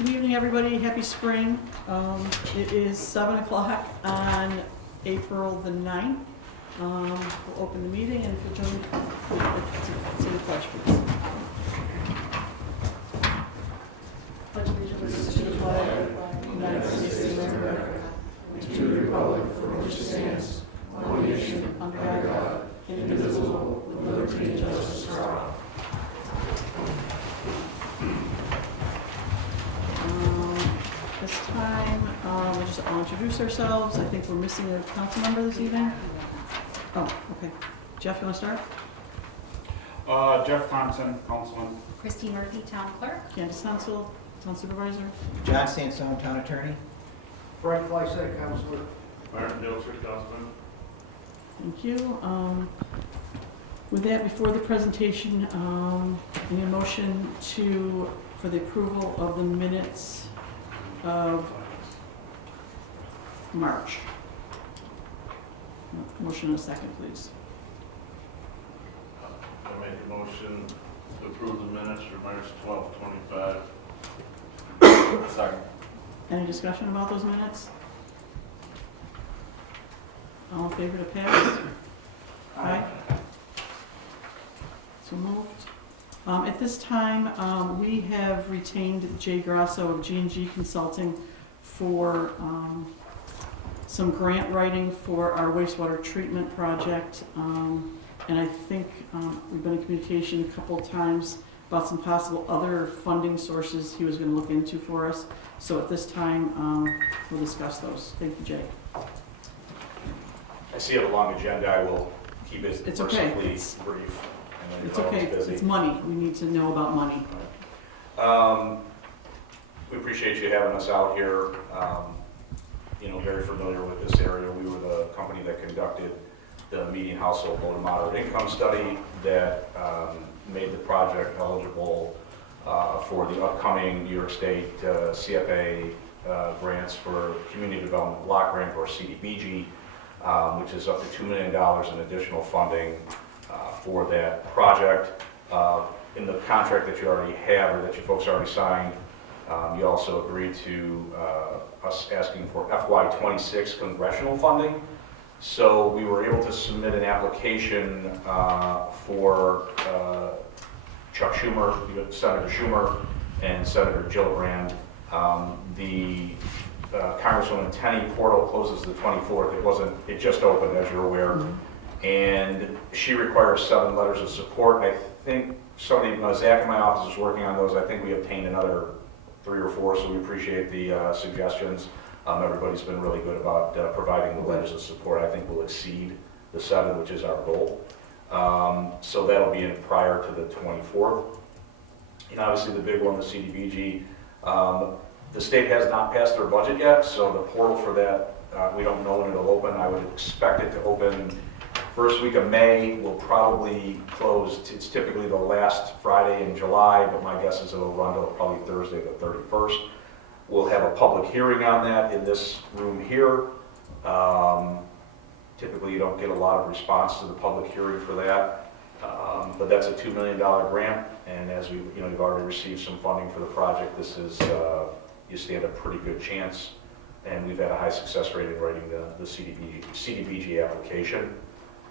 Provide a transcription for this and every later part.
Good evening, everybody. Happy spring. It is 7 o'clock on April the 9th. We'll open the meeting, and if you'll join me to the pledge, please. Pledge allegiance to the flag of the United States of America, and to the republic for which it stands, one nation, under God, indivisible, with liberty and justice for all. This time, we'll just all introduce ourselves. I think we're missing a council member this evening. Oh, okay. Jeff, you want to start? Jeff Thompson, Councilman. Christy Murphy, Town Clerk. Candace Hansel, Town Supervisor. John Sansone, Town Attorney. Frank Fleisig, Councilor. Byron Councilman. Thank you. With that, before the presentation, I need a motion for the approval of the minutes of March. Motion in a second, please. I make a motion to approve the minutes for March 12th, 25. Second. Any discussion about those minutes? All in favor to pass? Aye. So moved. At this time, we have retained Jay Grasso of G&G Consulting for some grant writing for our wastewater treatment project. And I think we've been in communication a couple of times about some possible other funding sources he was going to look into for us. So at this time, we'll discuss those. Thank you, Jay. I see you have a long agenda. I will keep it It's okay. mercifully brief. I know It's you're okay. always busy. It's money. We need to know about money. We appreciate you having us out here. Very familiar with this area. We were the company that conducted the median household low to moderate income study that made the project eligible for the upcoming New York State CFA grants for Community Development Block Grant, or CDBG, which is up to $2 million in additional funding for that project. In the contract that you already have, or that you folks already signed, you also agreed to us asking for FY26 congressional funding. So we were able to submit an application for Chuck Schumer, Senator Schumer, and Senator Gillibrand. The Congresswoman Tenney portal closes the 24th. It just opened, as you're aware. Mm-hmm. And she requires 7 letters of support. I think Zach in my office is working on those. I think we obtained another 3 or 4, so we appreciate the suggestions. Everybody's been really good about providing the letters of support. I think we'll exceed the 7, which is our goal. So that'll be in prior to the 24th. And obviously the big one, the CDBG, the state has not passed their budget yet, so the portal for that, we don't know when it'll open. I would expect it to open first week of May. Will probably close. It's typically the last Friday in July, but my guess is it'll run till probably Thursday the 31st. We'll have a public hearing on that in this room here. Typically, you don't get a lot of response to the public hearing for that, but that's a $2 million grant, and as you've already received some funding for the project, this is you stand a pretty good chance, and we've had a high success rate in writing the CDBG application.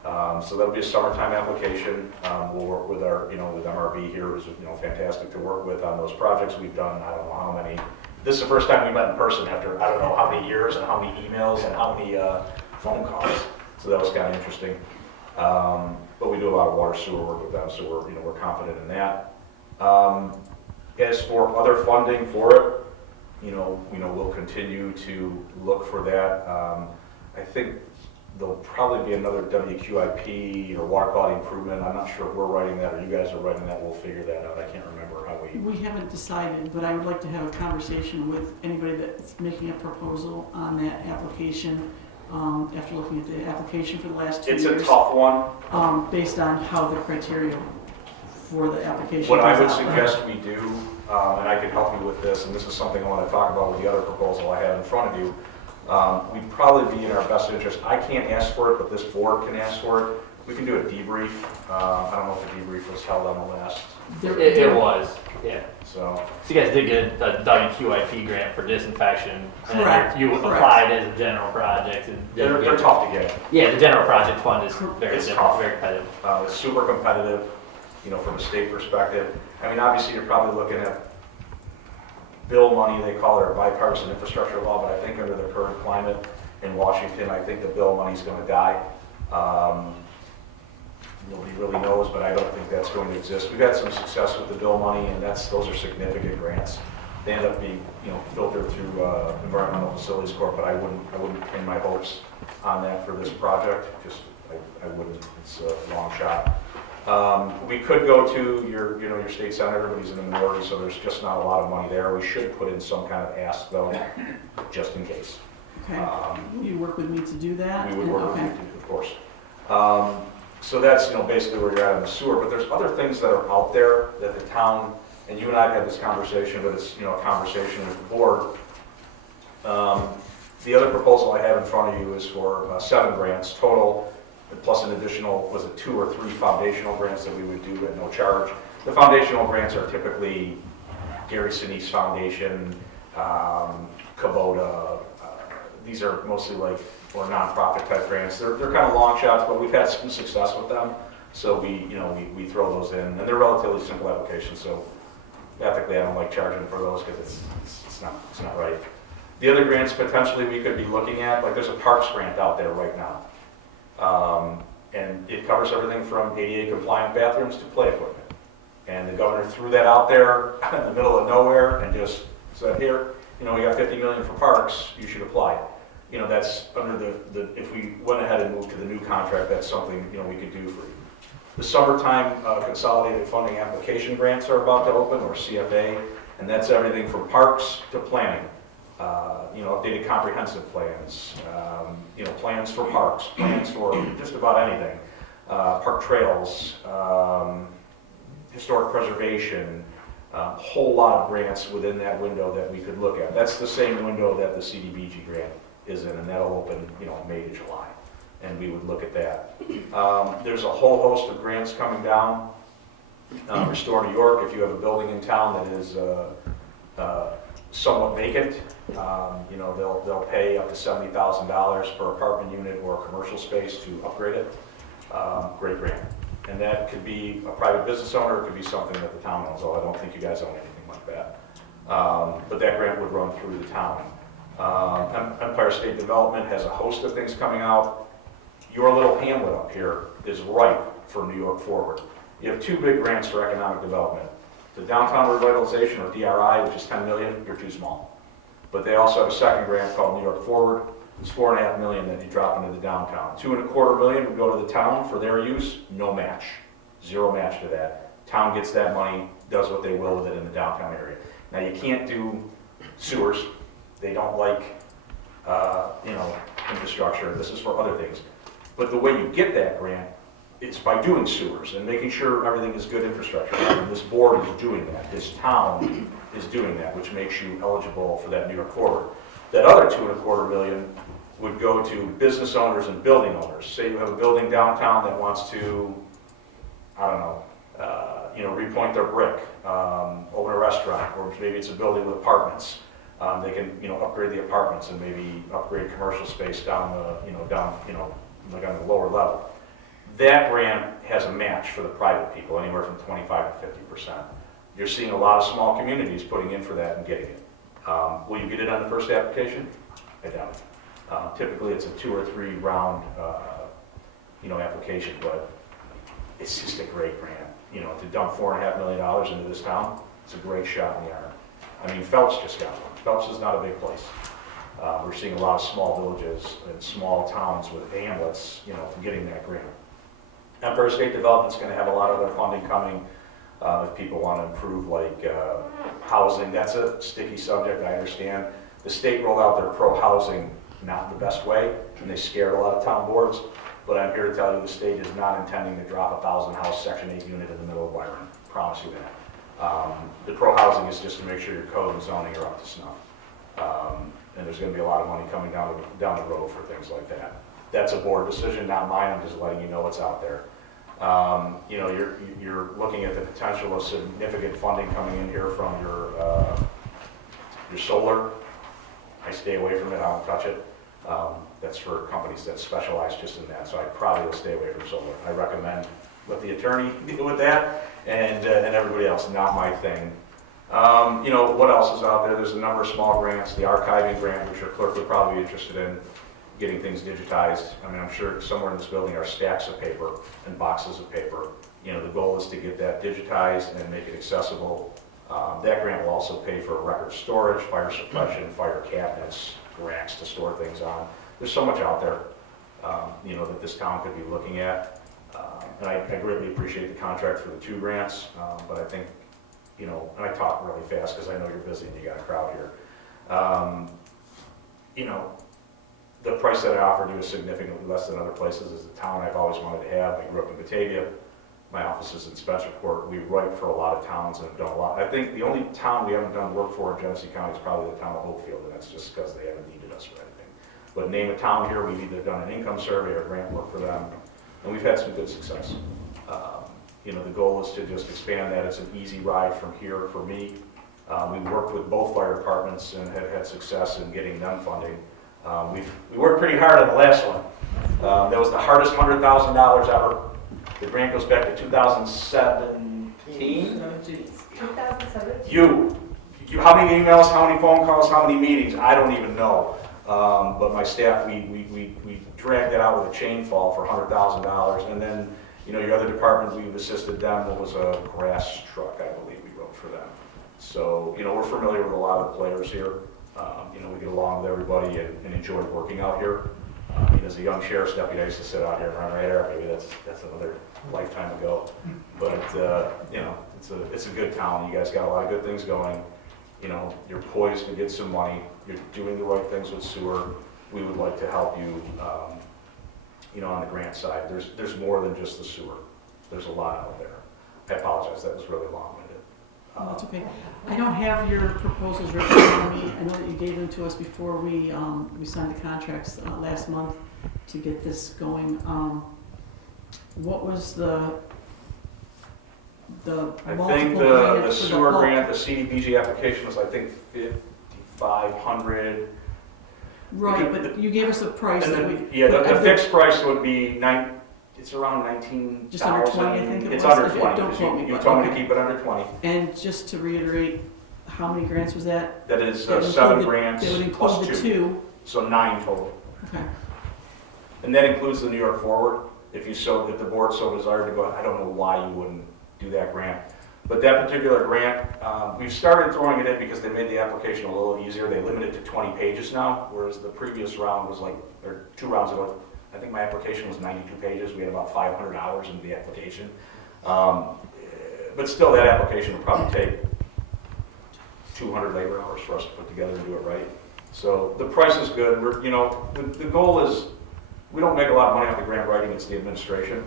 So that'll be a summertime application. We'll work with our, with MRB here, who's fantastic to work with on those projects. We've done, I don't know how many. This is the first time we met in person after I don't know how many years and how many emails and how many phone calls. So that was kind of interesting. But we do a lot of water sewer work with them, so we're confident in that. As for other funding for it, we'll continue to look for that. I think there'll probably be another WQIP or water quality improvement. I'm not sure if we're writing that or you guys are writing that. We'll figure that out. I can't remember how we... We haven't decided, but I would like to have a conversation with anybody that's making a proposal on that application, after looking at the application for the last 2 years. It's a tough one. Based on how the criteria for the application What I would is outlined. suggest we do, and I can help you with this, and this is something I want to talk about with the other proposal I have in front of you, we'd probably be in our best interest. I can't ask for it, but this board can ask for it. We can do a debrief. I don't know if the debrief was held on the last, It was, yeah. so. So you guys did get a WQIP grant for disinfection. and Correct, You correct. applied as a general project. And They're tough to get. Yeah, the general project fund is very It's different, tough. very competitive. It's super competitive, you know, from a state perspective. I mean, obviously, you're probably looking at bill money, they call it a bipartisan infrastructure law, but I think under the current climate in Washington, I think the bill money's gonna die. Nobody really knows, but I don't think that's going to exist. We've had some success with the bill money, and those are significant grants. They end up being, you know, filtered through Environmental Facilities Corp, but I wouldn't pin my hopes on that for this project. Just, I wouldn't. It's a long shot. We could go to your state senator, but he's in the minority, so there's just not a lot of money there. We should put in some kind of ask though, just in case. Okay, will you work with me to do that? We would work with Okay. you, of course. So that's, you know, basically where you're at in the sewer, but there's other things that are out there that the town, and you and I have had this conversation, but it's, you know, a conversation with the board. The other proposal I have in front of you is for 7 grants total, plus an additional, was it 2 or 3 foundational grants that we would do at no charge. The foundational grants are typically Gary Sinise Foundation, Kubota. These are mostly like, or nonprofit type grants. They're kind of long shots, but we've had some success with them. So we throw those in, and they're relatively simple applications. So ethically, I don't like charging for those because it's not right. The other grants potentially we could be looking at, like there's a parks grant out there right now, and it covers everything from ADA compliant bathrooms to play equipment. And the governor threw that out there in the middle of nowhere and just said, here, you know, we got 50 million for parks, you should apply. You know, that's under if we went ahead and moved to the new contract, that's something, you know, we could do for you. The summertime consolidated funding application grants are about to open, or CFA, and that's everything from parks to planning. You know, updated comprehensive plans, you know, plans for parks, plans for just about anything. Park trails, historic preservation, a whole lot of grants within that window that we could look at. That's the same window that the CDBG grant is in, and that'll open, you know, May to July, and we would look at that. There's a whole host of grants coming down. Restore New York, if you have a building in town that is somewhat vacant, you know, they'll pay up to $70,000 per apartment unit or commercial space to upgrade it. Great grant. And that could be a private business owner, it could be something that the town owns, although I don't think you guys own anything like that. But that grant would run through the town. Empire State Development has a host of things coming out. Your little hamlet up here is ripe for New York Forward. You have 2 big grants for economic development. The Downtown Revitalization, or DRI, which is 10 million, you're too small. But they also have a second grant called New York Forward. It's 4.5 million that you drop into the downtown. 2.25 million would go to the town for their use, no match. 0 match to that. Town gets that money, does what they will with it in the downtown area. Now you can't do sewers. They don't like, you know, infrastructure. This is for other things. But the way you get that grant, it's by doing sewers and making sure everything is good infrastructure. And this board is doing that. This town is doing that, which makes you eligible for that New York Forward. That other 2.25 million would go to business owners and building owners. Say you have a building downtown that wants to, I don't know, you know, repoint their brick, open a restaurant, or maybe it's a building with apartments. They can, you know, upgrade the apartments and maybe upgrade commercial space down like on the lower level. That grant has a match for the private people, anywhere from 25 to 50%. You're seeing a lot of small communities putting in for that and getting it. Will you get it on the first application? I doubt it. Typically, it's a 2 or 3 round, you know, application, but it's just a great grant. You know, to dump $4.5 million into this town, it's a great shot in the arm. I mean, Phelps just got one. Phelps is not a big place. We're seeing a lot of small villages and small towns with hamlets, you know, getting that grant. Empire State Development's going to have a lot of their funding coming if people want to improve, like housing. That's a sticky subject, I understand. The state rolled out their pro-housing not the best way, and they scared a lot of town boards. But I'm here to tell you the state is not intending to drop a 1,000-house Section 8 unit in the middle of Byron. Promise you that. The pro-housing is just to make sure your code and zoning are up to snuff. And there's going to be a lot of money coming down the road for things like that. that's a board decision, not mine. I'm just letting you know what's out there. You know, you're looking at the potential of significant funding coming in here from your solar. I stay away from it, I don't touch it. That's for companies that specialize just in that, so I probably will stay away from solar. I recommend let the attorney deal with that, and everybody else, not my thing. You know, what else is out there? There's a number of small grants, the archiving grant, which your clerk would probably be interested in, getting things digitized. I mean, I'm sure somewhere in this building are stacks of paper and boxes of paper. You know, the goal is to get that digitized and make it accessible. That grant will also pay for record storage, fire suppression, fire cabinets, racks to store things on. There's so much out there, you know, that this town could be looking at. And I greatly appreciate the contract for the 2 grants, but I think, you know, and I talk really fast because I know you're busy and you got a crowd here. You know, the price that I offered you is significantly less than other places. It's a town I've always wanted to have. I grew up in Batavia. My office is in Spencerport. We write for a lot of towns and have done a lot. I think the only town we haven't done work for in Genesee County is probably the town of Oakfield, and that's just because they haven't needed us for anything. But name a town here, we've either done an income survey or grant work for them, and we've had some good success. You know, the goal is to just expand that. It's an easy ride from here for me. We worked with both fire departments and have had success in getting them funding. We worked pretty hard on the last one. That was the hardest $100,000 ever. The grant goes back to 2017. 2017. You, how many emails, how many phone calls, how many meetings? I don't even know. But my staff, we dragged it out with a chain fall for $100,000, and then, you know, your other department, we've assisted them. What was a grass truck, I believe we wrote for them. So, you know, we're familiar with a lot of the players here. You know, we get along with everybody and enjoy working out here. As a young sheriff's deputy, I used to sit out here and run radar. Maybe that's another lifetime ago. But you know, it's a good town. You guys got a lot of good things going. You know, you're poised to get some money. You're doing the right things with sewer. We would like to help you. You know, on the grant side, there's more than just the sewer. There's a lot out there. I apologize. That was really long-winded. That's okay. I don't have your proposals written for me. I know that you gave them to us before we signed the contracts last month to get this going. What was the I multiple think the grant for sewer bulk? grant, the CDBG application was, I think, 5,500. Right, but you gave us a price And that then, we. yeah, the fixed price would be it's around 19,000. Just under 20, I think it It's was. under If you 20. don't quote me, You but told me to okay. keep it under 20. And just to reiterate, how many grants was that? That is That would 7 include the- grants That would plus include the 2. 2. So 9 total. Okay. And that includes the New York Forward. If the board so desired to go, I don't know why you wouldn't do that grant. But that particular grant, we've started throwing it in because they made the application a little easier. They limited it to 20 pages now, whereas the previous round was like, or 2 rounds ago, I think my application was 92 pages. We had about 500 hours into the application. But still, that application would probably take 200 labor hours for us to put together and do it right. So the price is good. You know, the goal is, we don't make a lot of money off the grant writing, it's the administration.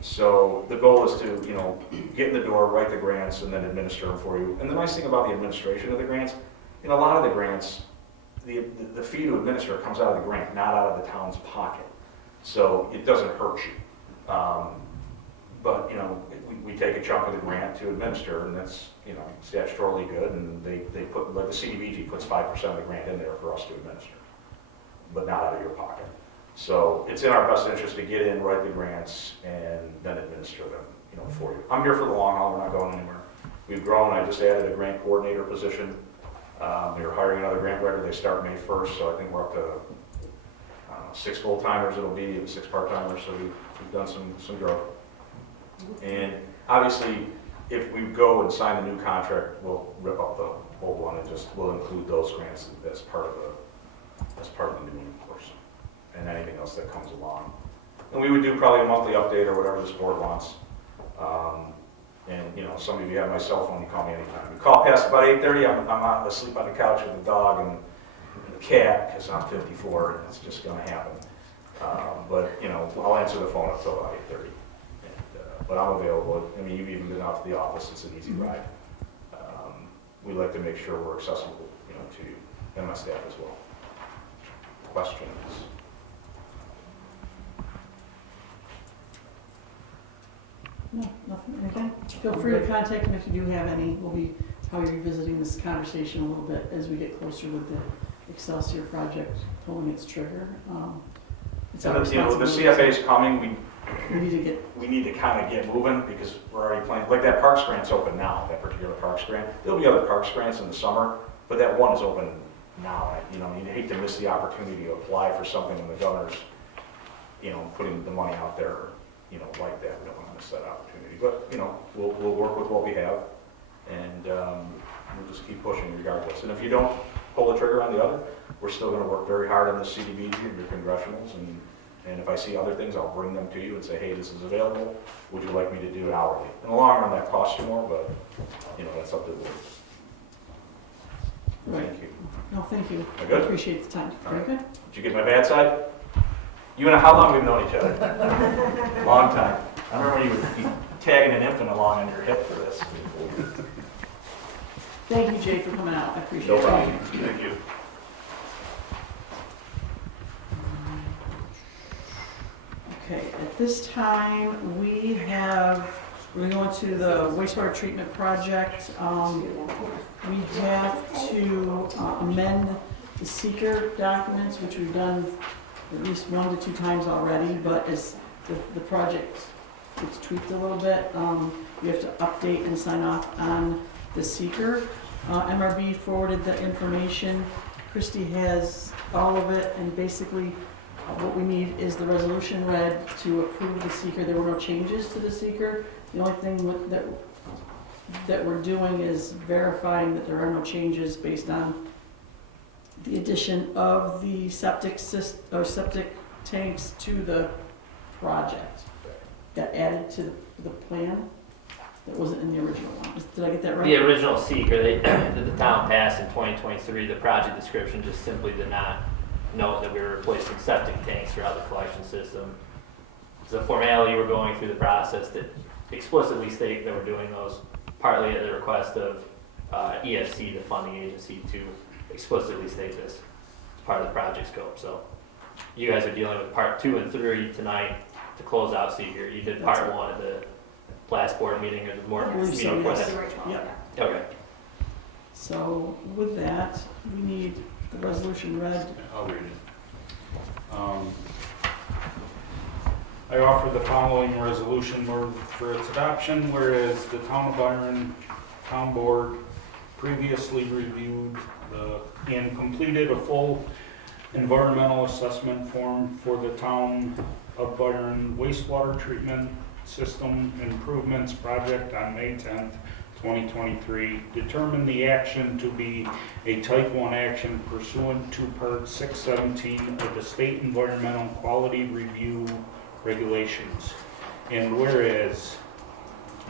So the goal is to, you know, get in the door, write the grants, and then administer them for you. And the nice thing about the administration of the grants, in a lot of the grants, the fee to administer comes out of the grant, not out of the town's pocket. So it doesn't hurt you. But, you know, we take a chunk of the grant to administer, and that's, you know, statutorily good, and they put, like the CDBG puts 5% of the grant in there for us to administer, but not out of your pocket. So it's in our best interest to get in, write the grants, and then administer them, you know, for you. I'm here for the long haul, we're not going anywhere. We've grown, I just added a grant coordinator position. We were hiring another grant writer, they start May 1st, so I think we're up to 6 full-timers it'll be, and 6 part-timers, so we've done some growth. And obviously, if we go and sign the new contract, we'll rip up the old one and we'll include those grants as part of the new one, of course, and anything else that comes along. And we would do probably a monthly update or whatever this board wants. And you know, some of you have my cell phone, you call me anytime. You call past about 8:30, I'm out asleep on the couch with the dog and the cat, because I'm 54 and it's just gonna happen. But you know, I'll answer the phone up till about 8:30. But I'm available. I mean, you've even been out to the office, it's an easy ride. We like to make sure we're accessible, you know, to you and my staff as well. Questions? No, nothing, anything? Feel free to contact him if you do have any. We'll be probably revisiting this conversation a little bit as we get closer with the Excelsior project pulling its trigger. It's our And you know, the responsibility. CFA's coming, We need to get, we need to kind of get moving because we're already planning, like that Parks Grant's open now, that particular Parks Grant. There'll be other Parks Grants in the summer, but that one is open now. You know, you'd hate to miss the opportunity to apply for something when the governor's, you know, putting the money out there, you know, like that. We don't want to miss that opportunity. But, you know, we'll work with what we have and we'll just keep pushing regardless. And if you don't pull the trigger on the other, we're still going to work very hard on the CDBG and your congressionals. And if I see other things, I'll bring them to you and say, hey, this is available. Would you like me to do it hourly? In the long run, that costs you more, but, you know, that's up to the board. right. Thank you. No, thank you. Am I good? I appreciate the time. All Very right. good. Did you get my bad side? You and how long have we known each other? Long time. I remember when you would be tagging an infant along on your hip for this. Thank you, Jay, for coming out. I appreciate No it. problem. Thank you. Okay, at this time, we're going to go into the wastewater treatment project. We have to amend the seeker documents, which we've done at least 1 to 2 times already, but as the project gets tweaked a little bit, we have to update and sign off on the seeker. MRB forwarded the information. Christie has all of it, and basically what we need is the resolution read to approve the seeker. There were no changes to the seeker. The only thing that we're doing is verifying that there are no changes based on the addition of the septic tanks to the project. Got added to the plan that wasn't in the original one. Did I get that right? The original seeker that the town passed in 2023, the project description just simply did not note that we were replacing septic tanks throughout the collection system. It's a formality we're going through the process that explicitly state that we're doing those, partly at the request of EFC, the funding agency, to explicitly state this as part of the project scope. So you guys are dealing with part 2 and 3 tonight to close out seeker. You did part 1 at the last board meeting or the board I believe meeting so, before yes. that. The original, Yeah. yeah. Okay. So with that, we need the resolution read. I'll read it. I offer the following resolution for its adoption, whereas the Town of Byron Town Board previously reviewed and completed a full environmental assessment form for the Town of Byron wastewater treatment system improvements project on May 10th, 2023, determined the action to be a type 1 action pursuant to Part 617 of the State Environmental Quality Review Regulations. And whereas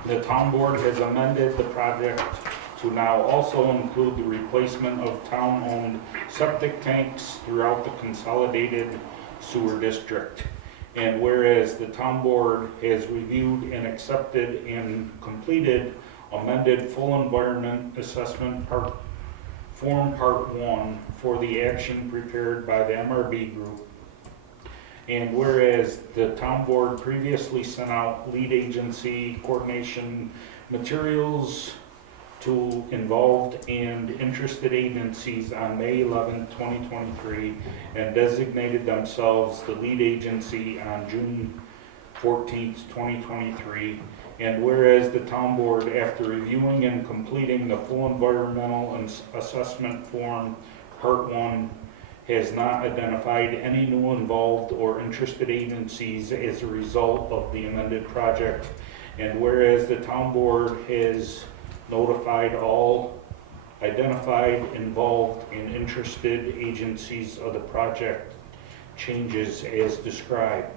the town board has amended the project to now also include the replacement of town-owned septic tanks throughout the consolidated sewer district. And whereas the town board has reviewed and accepted and completed amended full environment assessment form part 1 for the action prepared by the MRB group. And whereas the town board previously sent out lead agency coordination materials to involved and interested agencies on May 11, 2023, and designated themselves the lead agency on June 14, 2023. And whereas the town board, after reviewing and completing the full environmental assessment form, part 1, has not identified any new involved or interested agencies as a result of the amended project. And whereas the town board has notified all identified, involved, and interested agencies of the project changes as described.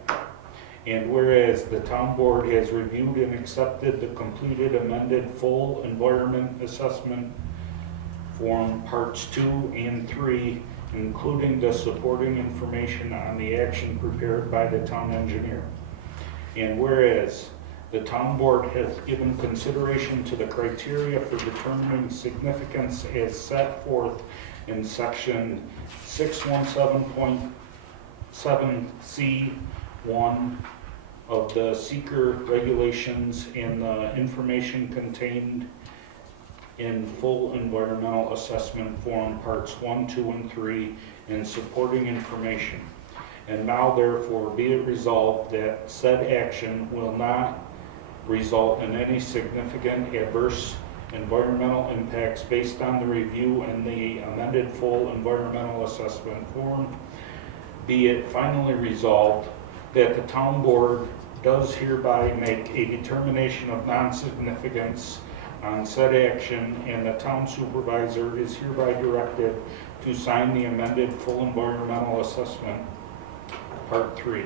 And whereas the town board has reviewed and accepted the completed amended full environment assessment form parts 2 and 3, including the supporting information on the action prepared by the town engineer. And whereas the town board has given consideration to the criteria for determining significance as set forth in section 617.7C1 of the seeker regulations and the information contained in full environmental assessment form parts 1, 2, and 3 and supporting information. And now therefore be it resolved that said action will not result in any significant adverse environmental impacts based on the review and the amended full environmental assessment form. Be it finally resolved that the town board does hereby make a determination of non-significance on said action, and the town supervisor is hereby directed to sign the amended full environmental assessment, part 3.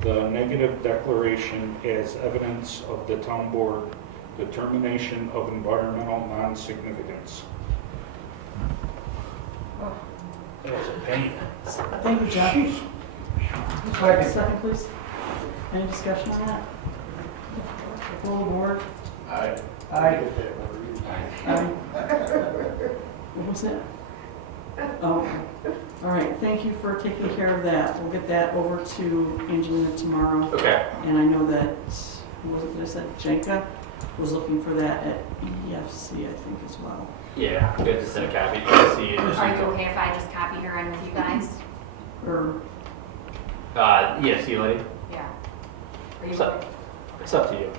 The negative declaration as evidence of the town board determination of environmental non-significance. That was a pain. Thank you, Jeff. Second. Second, please. Any discussion on that? Full board? Aye. Aye. What was that? Oh, okay. All right, thank you for taking care of that. We'll get that over to Angelina tomorrow. Okay. And I know that, what was it, I said Jenka was looking for that at EFC, I think, as well. Yeah, good to send a copy. To see Are you okay if I just copy her in with you guys? Or, yeah, see you later. Yeah. Are you So- okay? It's up to you.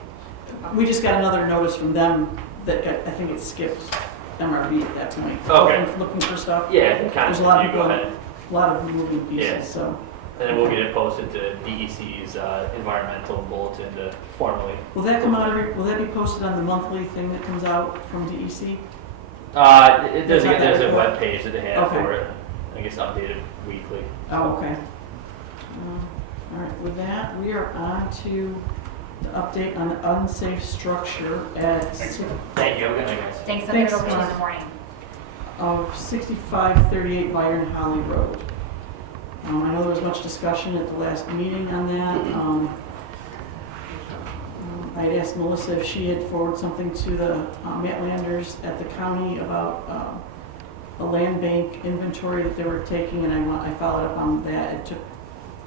we just got another notice from them that got, I think it skipped MRB at that point. Okay. Looking for stuff. Yeah, There's kind a lot of, of you go people- ahead. A lot of moving Yeah. pieces, so. And then we'll get it posted to DEC's environmental bulletin to formally. Will that come out, will that be posted on the monthly thing that comes out from DEC? There's Not that a report? web page that they have Okay. for it. I guess updated weekly. Oh, okay. All right, with that, we are on to the update on the unsafe structure at Thank you. Have a good night, guys. Thanks, I'm gonna Thanks, go get you in Mark. the morning. of 6538 Byron Holly Road. I know there was much discussion at the last meeting on that. I had asked Melissa if she had forwarded something to the Matlanders at the county about a land bank inventory that they were taking, and I followed up on that.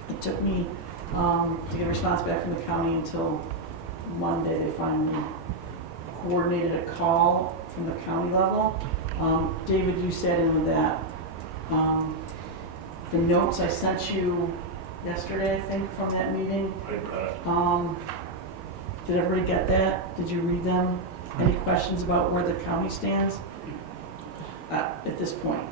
It took me to get a response back from the county until Monday. They finally coordinated a call from the county level. David, you sat in with that. The notes I sent you yesterday, I think, from that meeting, I got it. did everybody get that? Did you read them? Any questions about where the county stands at this point?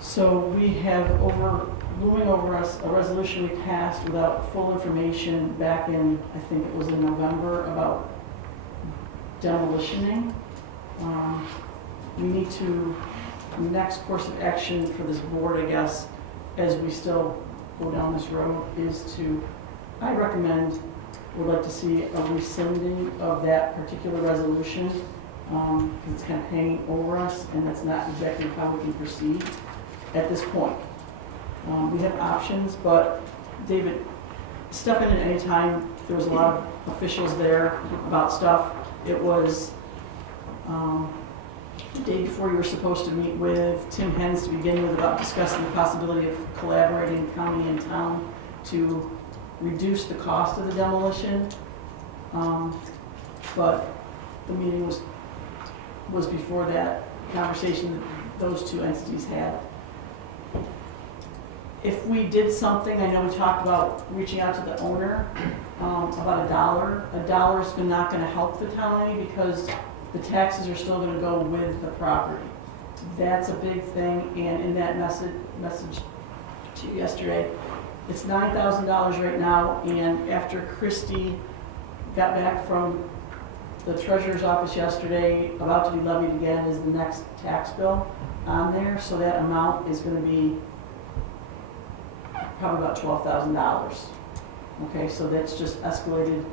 So we have looming over us a resolution we passed without full information back in, I think it was in November, about demolitioning. We need to, the next course of action for this board, I guess, as we still go down this road, is to, I recommend, would like to see a rescinding of that particular resolution, because it's kind of hanging over us, and that's not exactly how we can proceed at this point. We have options, but David, step in at any time. There was a lot of officials there about stuff. It was the day before you were supposed to meet with Tim Hens to begin with about discussing the possibility of collaborating county and town to reduce the cost of the demolition. But the meeting was before that conversation that those two entities had. If we did something, I know we talked about reaching out to the owner about $1. $1 is not going to help the town any because the taxes are still going to go with the property. That's a big thing, and in that message to you yesterday, it's $9,000 right now, and after Christie got back from the treasurer's office yesterday, about to be levied again is the next tax bill on there, so that amount is going to be probably about $12,000. Okay, so that's just escalated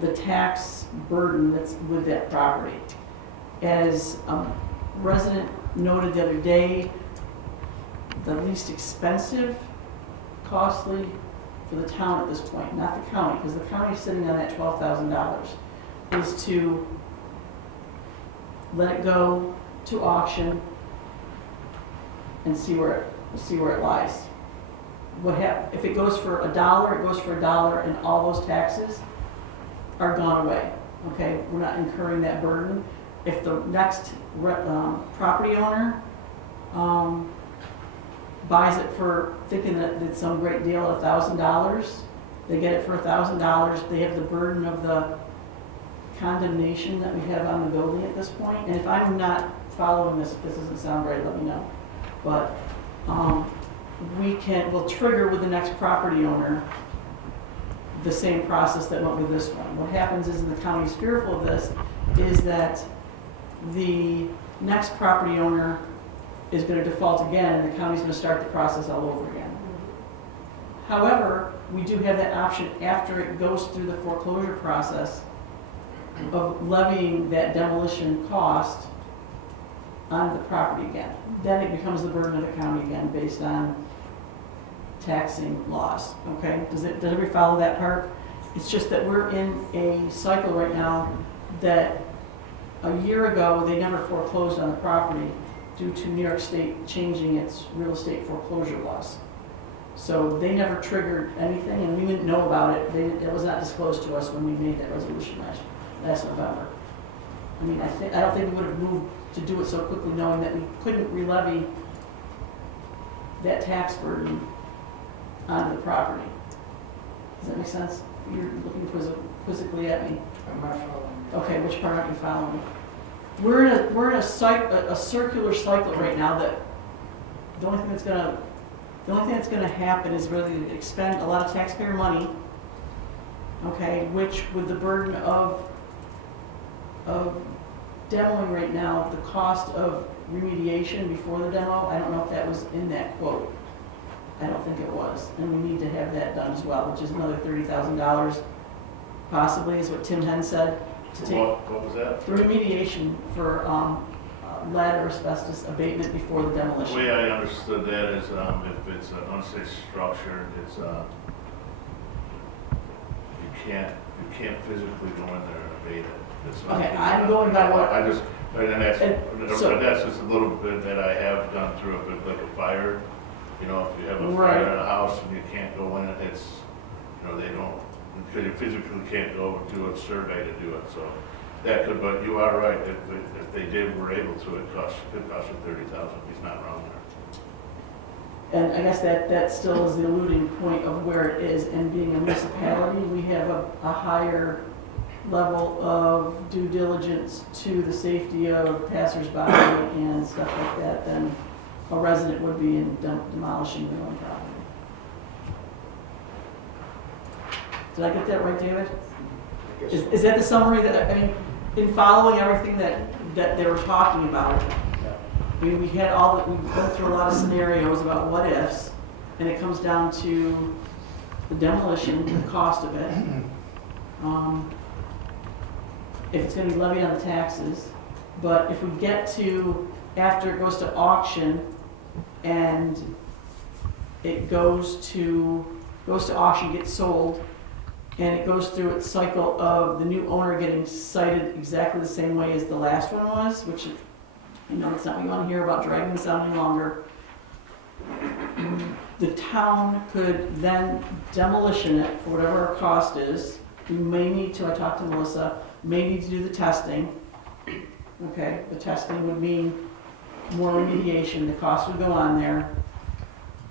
the tax burden that's with that property. As a resident noted the other day, the least expensive, costly for the town at this point, not the county, because the county is sitting on that $12,000, is to let it go to auction and see where it lies. if it goes for $1, it goes for $1, and all those taxes are gone away, okay? We're not incurring that burden. If the next property owner buys it for thinking that it's some great deal at $1,000, they get it for $1,000, they have the burden of the condemnation that we have on the building at this point. And if I'm not following this, if this doesn't sound right, let me know. But we'll trigger with the next property owner the same process that went with this one. What happens is, and the county's fearful of this, is that the next property owner is going to default again, and the county's going to start the process all over again. However, we do have that option after it goes through the foreclosure process of levying that demolition cost on the property again. Then it becomes the burden of the county again based on taxing laws, okay? Does everybody follow that part? It's just that we're in a cycle right now that a year ago, they never foreclosed on the property due to New York State changing its real estate foreclosure laws. So they never triggered anything, and we didn't know about it. It was not disclosed to us when we made that resolution last November. I mean, I don't think we would have moved to do it so quickly knowing that we couldn't re-levy that tax burden onto the property. Does that make sense? You're looking quizzically at me. I'm not following. Okay, which part aren't you following? We're in a circular cycle right now that the only thing that's gonna happen is really expend a lot of taxpayer money, okay, which with the burden of demoing right now, the cost of remediation before the demo, I don't know if that was in that quote. I don't think it was, and we need to have that done as well, which is another $30,000 possibly, is what Tim Hen said. To take What was that? the remediation for lead or asbestos abatement before the The demolition. way I understood that is, if it's an unsafe structure, it's, you can't physically go in there and abate it. It's not- Okay, I'm going by what- I just, and so- that's just a little bit that I have done through it, but like a fire, you know, if you have a Right. fire in a house and you can't go in it, it's, you know, they don't, because you physically can't go and do a survey to do it, so that could, but you are right, if were able to, it could cost you $30,000, he's not wrong there. And I guess that still is the alluding point of where it is, and being a municipality, we have a higher level of due diligence to the safety of passersby and stuff like that than a resident would be in demolishing their own property. Did I get that right, David? Is that the summary that, I mean, in following everything that they were talking about, I mean, we went through a lot of scenarios about what ifs, and it comes down to the demolition, the cost of it. If it's gonna be levied on the taxes, but if we get to, after it goes to auction, and it goes to auction, gets sold, and it goes through its cycle of the new owner getting cited exactly the same way as the last one was, which, I know it's not what you want to hear about dragging this out any longer. The town could then demolition it for whatever our cost is. We may need to, I talked to Melissa, may need to do the testing. Okay, the testing would mean more remediation, the cost would go on there.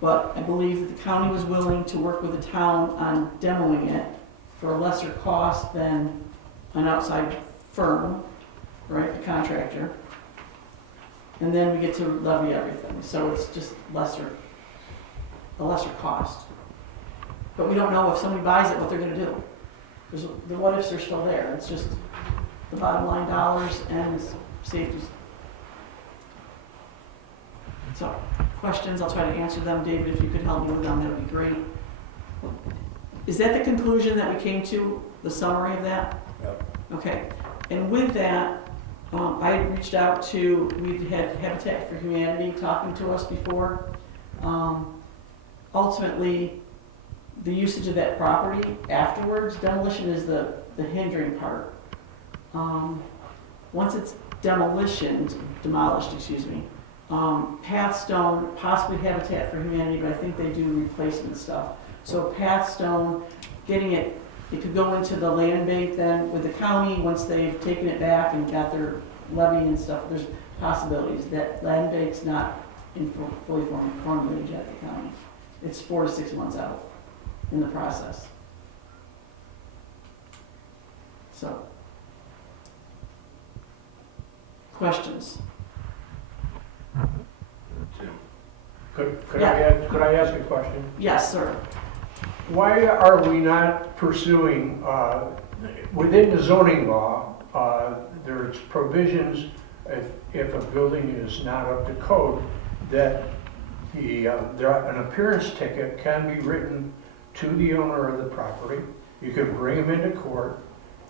But I believe that the county was willing to work with the town on demoing it for a lesser cost than an outside firm, right, a contractor. And then we get to levy everything, so it's just a lesser cost. But we don't know if somebody buys it, what they're gonna do. Because the what ifs are still there, it's just the bottom line dollars and safety. So, questions, I'll try to answer them. David, if you could help me with them, that would be great. Is that the conclusion that we came to, the summary of that? Yep. Okay, and with that, I had reached out to, we've had Habitat for Humanity talking to us before. Ultimately, the usage of that property afterwards, demolition is the hindering part. Once it's demolished, Pathstone, possibly Habitat for Humanity, but I think they do replacement stuff. So Pathstone, getting it, it could go into the land bank then with the county, once they've taken it back and got their levy and stuff, there's possibilities. That land bank's not in fully formulated yet at the county. It's 4 to 6 months out in the process. So, questions? Tim. Could Yeah. could I ask a question? Yes, sir. Why are we not pursuing, within the zoning law, there's provisions if a building is not up to code, that an appearance ticket can be written to the owner of the property. You can bring him into court.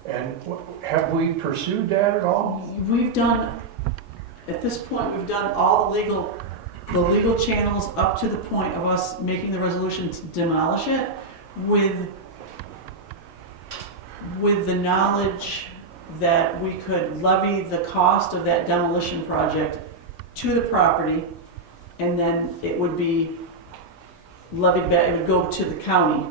And have we pursued that at all? We've done, at this point, we've done all the legal channels up to the point of us making the resolution to demolish it with the knowledge that we could levy the cost of that demolition project to the property, and then it would be levied back, it would go to the county.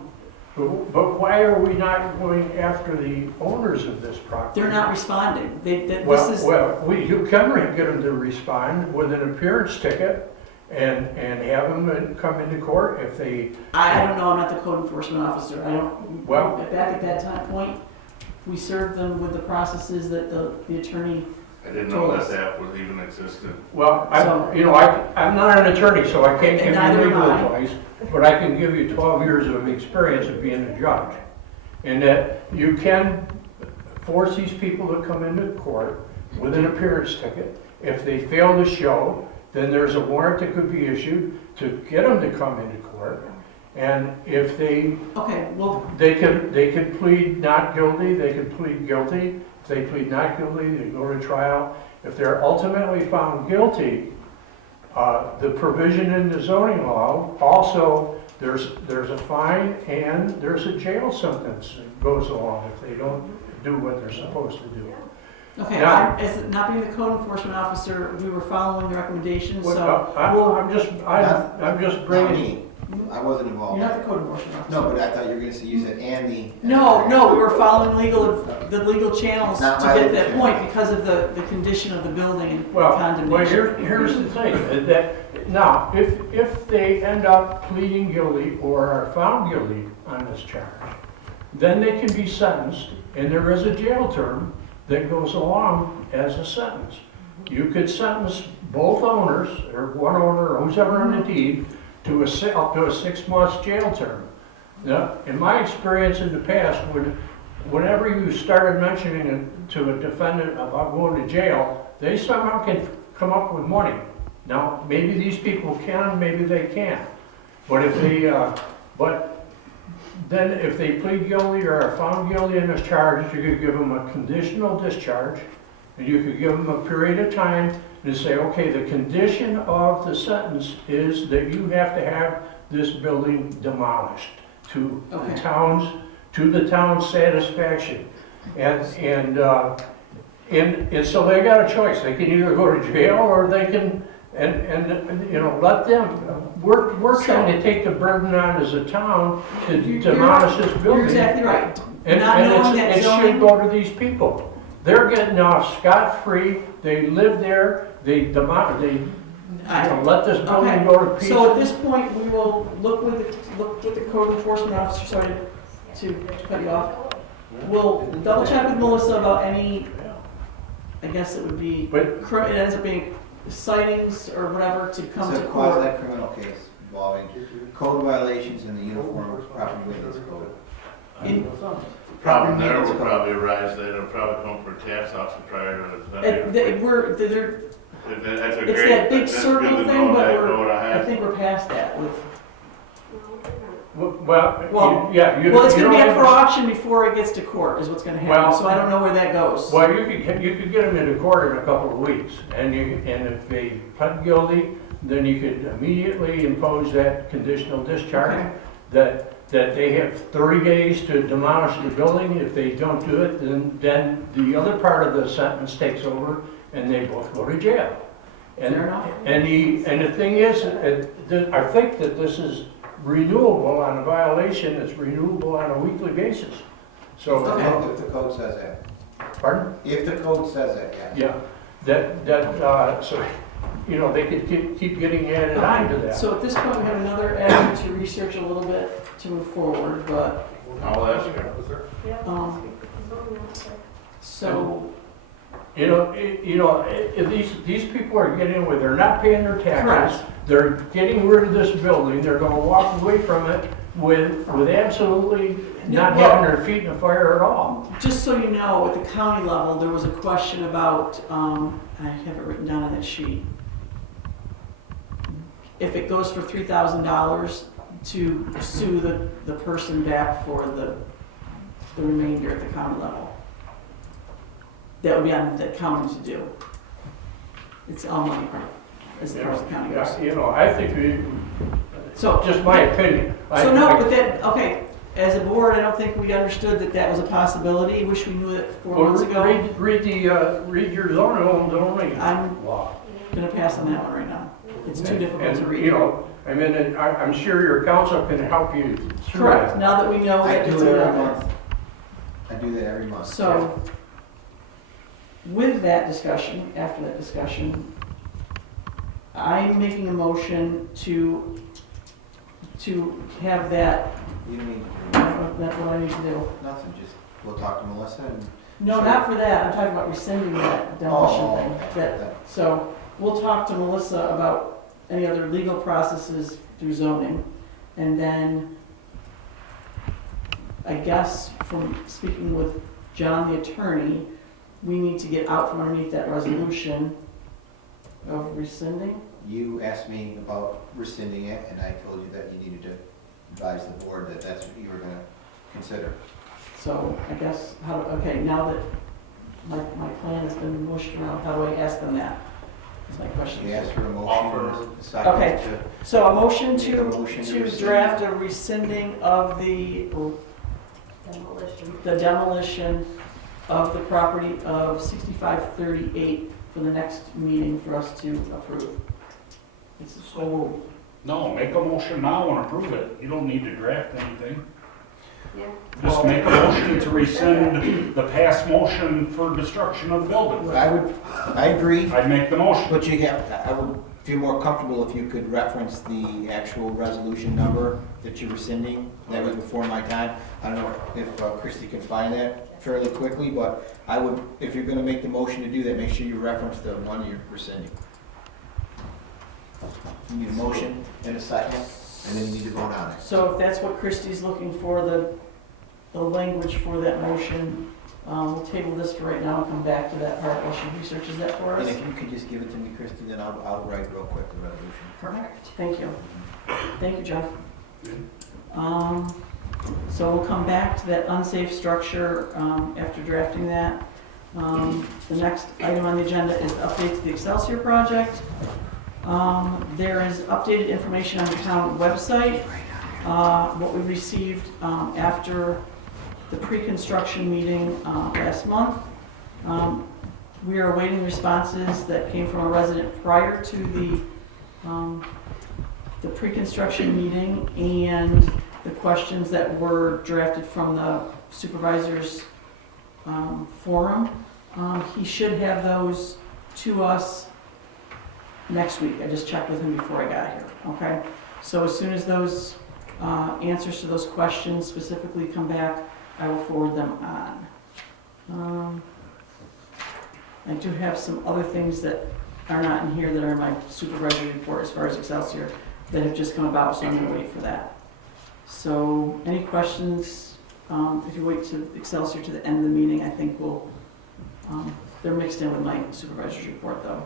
But why are we not going after the owners of this property? They're not responding. You can get them to respond with an appearance ticket and have them come into court if they. I don't know, I'm not the code enforcement officer. I don't, Well- back at that point, we served them with the processes that the attorney, I didn't know that was even existed. Well, So- I'm not an attorney, so I can't give And neither you legal am I. advice, but I can give you 12 years of experience of being a judge. And that you can force these people to come into court with an appearance ticket. If they fail to show, then there's a warrant that could be issued to get them to come into court. And if they, okay, well, they could plead not guilty, they could plead guilty. If they plead not guilty, they go to trial. If they're ultimately found guilty, the provision in the zoning law, also, there's a fine and there's a jail sentence that goes along if they don't do what they're supposed to do. okay, Now- as not being the code enforcement officer, we were following the recommendations, so. Well, I'm just Not bringing, me. I wasn't You're involved. not the code enforcement officer. No, but I thought you were gonna say, you said Andy. No, we were following the legal channels to Not my get to legal that channel. point because of the condition of the building and well, condemnation. here's the thing, that, now, if they end up pleading guilty or are found guilty on this charge, then they can be sentenced, and there is a jail term that goes along as a sentence. You could sentence both owners, or one owner, or whoever on the deed, to up to a 6 months jail term. Now, in my experience in the past, whenever you started mentioning it to a defendant about going to jail, they somehow can come up with money. Now, maybe these people can, maybe they can't. But if then if they plead guilty or are found guilty in this charge, you could give them a conditional discharge, and you could give them a period of time to say, okay, the condition of the sentence is that you have to have this building demolished to Okay. the town's satisfaction. And so they got a choice. They can either go to jail or they can, let them, we're trying to take the burden on as a town to demolish this building. You're exactly right. And Not knowing that it should zoning, go to these people. They're getting off scot-free, they live there, they let this building okay. go to pieces. So at this point, we will look with the code enforcement officer, sorry to cut you off. We'll double check with Melissa about any, I guess it would be, But- it ends up being sightings or whatever to come It's to a court. quasi-criminal case involving code violations in the Uniform Property Maintenance Code. In- Problem there maintenance will code. probably arise, that it'll probably come for tax officer prior to it's done. That's That's a it's great, that big that's good circle to thing, know but that, we're, know what I I have. think we're past that with, Well, Well, yeah. well, it's you gonna be don't up for have- auction before it gets to court, is what's gonna happen, Well- so I don't know where that goes. Well, you could get them into court in a couple of weeks, and if they plead guilty, then you could immediately impose that conditional discharge, Okay. that they have 30 days to demolish the building. If they don't do it, then the other part of the sentence takes over, and they both go to jail. And, Fair enough. and the thing is, I think that this is renewable on a violation, it's renewable on a weekly basis. So, Okay. If the code says that. pardon? If the code says that, yes. Yeah, so, you know, they could keep getting added on to that. So at this point, we have another avenue to research a little bit to move forward, but, I'll ask her. so, You know, these people are getting away, they're not paying their taxes. Correct. They're getting rid of this building, they're gonna walk away from it with absolutely not having their feet in the fire at all. just so you know, at the county level, there was a question about, I have it written down on that sheet. If it goes for $3,000 to sue the person back for the remainder at the county level. That would be on the county to do. It's all money, as far as the county goes. Yeah, you know, I think So, just my opinion. so no, but that, okay, as a board, I don't think we understood that that was a possibility. Wish we knew it 4 months ago. Read your zoning I'm law. gonna pass on that one right now. It's too difficult to And, read. you know, I mean, I'm sure your council can help you through Correct, that. now that we know I that do it's it in every there. month. I do that every month. So, with that discussion, after that discussion, I'm making a motion to have that, You don't need that's what I need to do. nothing, just, we'll talk to Melissa and. No, not for that, I'm talking about rescinding that demolition thing. okay. That, so, we'll talk to Melissa about any other legal processes through zoning. And then, I guess from speaking with John, the attorney, we need to get out from underneath that resolution of rescinding. You asked me about rescinding it, and I told you that you needed to advise the board that that's what you were gonna consider. So I guess, okay, now that my plan has been mushed around, how do I ask them that? That's my question. You asked for a motion, a second Okay. to, So a motion Make a motion to to rescind. draft a rescinding of the demolition of the property of 6538 for the next meeting for us to approve. It's so, No, make a motion now and approve it. You don't need to draft anything. Yeah. Just make a motion to rescind the past motion for destruction of the building. I agree, I'd make the motion. but I would feel more comfortable if you could reference the actual resolution number that you're rescinding. That was before my time. I don't know if Christie can find that fairly quickly, but I would, if you're gonna make the motion to do that, make sure you reference the one you're rescinding. You need a motion and a second, and then you need to vote on it. so if that's what Christie's looking for, the language for that motion, we'll table this for right now and come back to that part while she researches that for And us. if you could just give it to me, Christie, then I'll write real quick the resolution. Perfect, thank you. Thank you, Jeff. So we'll come back to that unsafe structure after drafting that. The next item on the agenda is update to the Excelsior project. There is updated information on the town website. What we received after the pre-construction meeting last month. We are awaiting responses that came from a resident prior to the pre-construction meeting and the questions that were drafted from the supervisors forum. He should have those to us next week. I just checked with him before I got here, okay? So as soon as those answers to those questions specifically come back, I will forward them on. I do have some other things that are not in here that are in my supervisory report as far as Excelsior that have just come about, so I'm gonna wait for that. So, any questions? If you wait to Excelsior to the end of the meeting, I think we'll, they're mixed in with my supervisor's report though.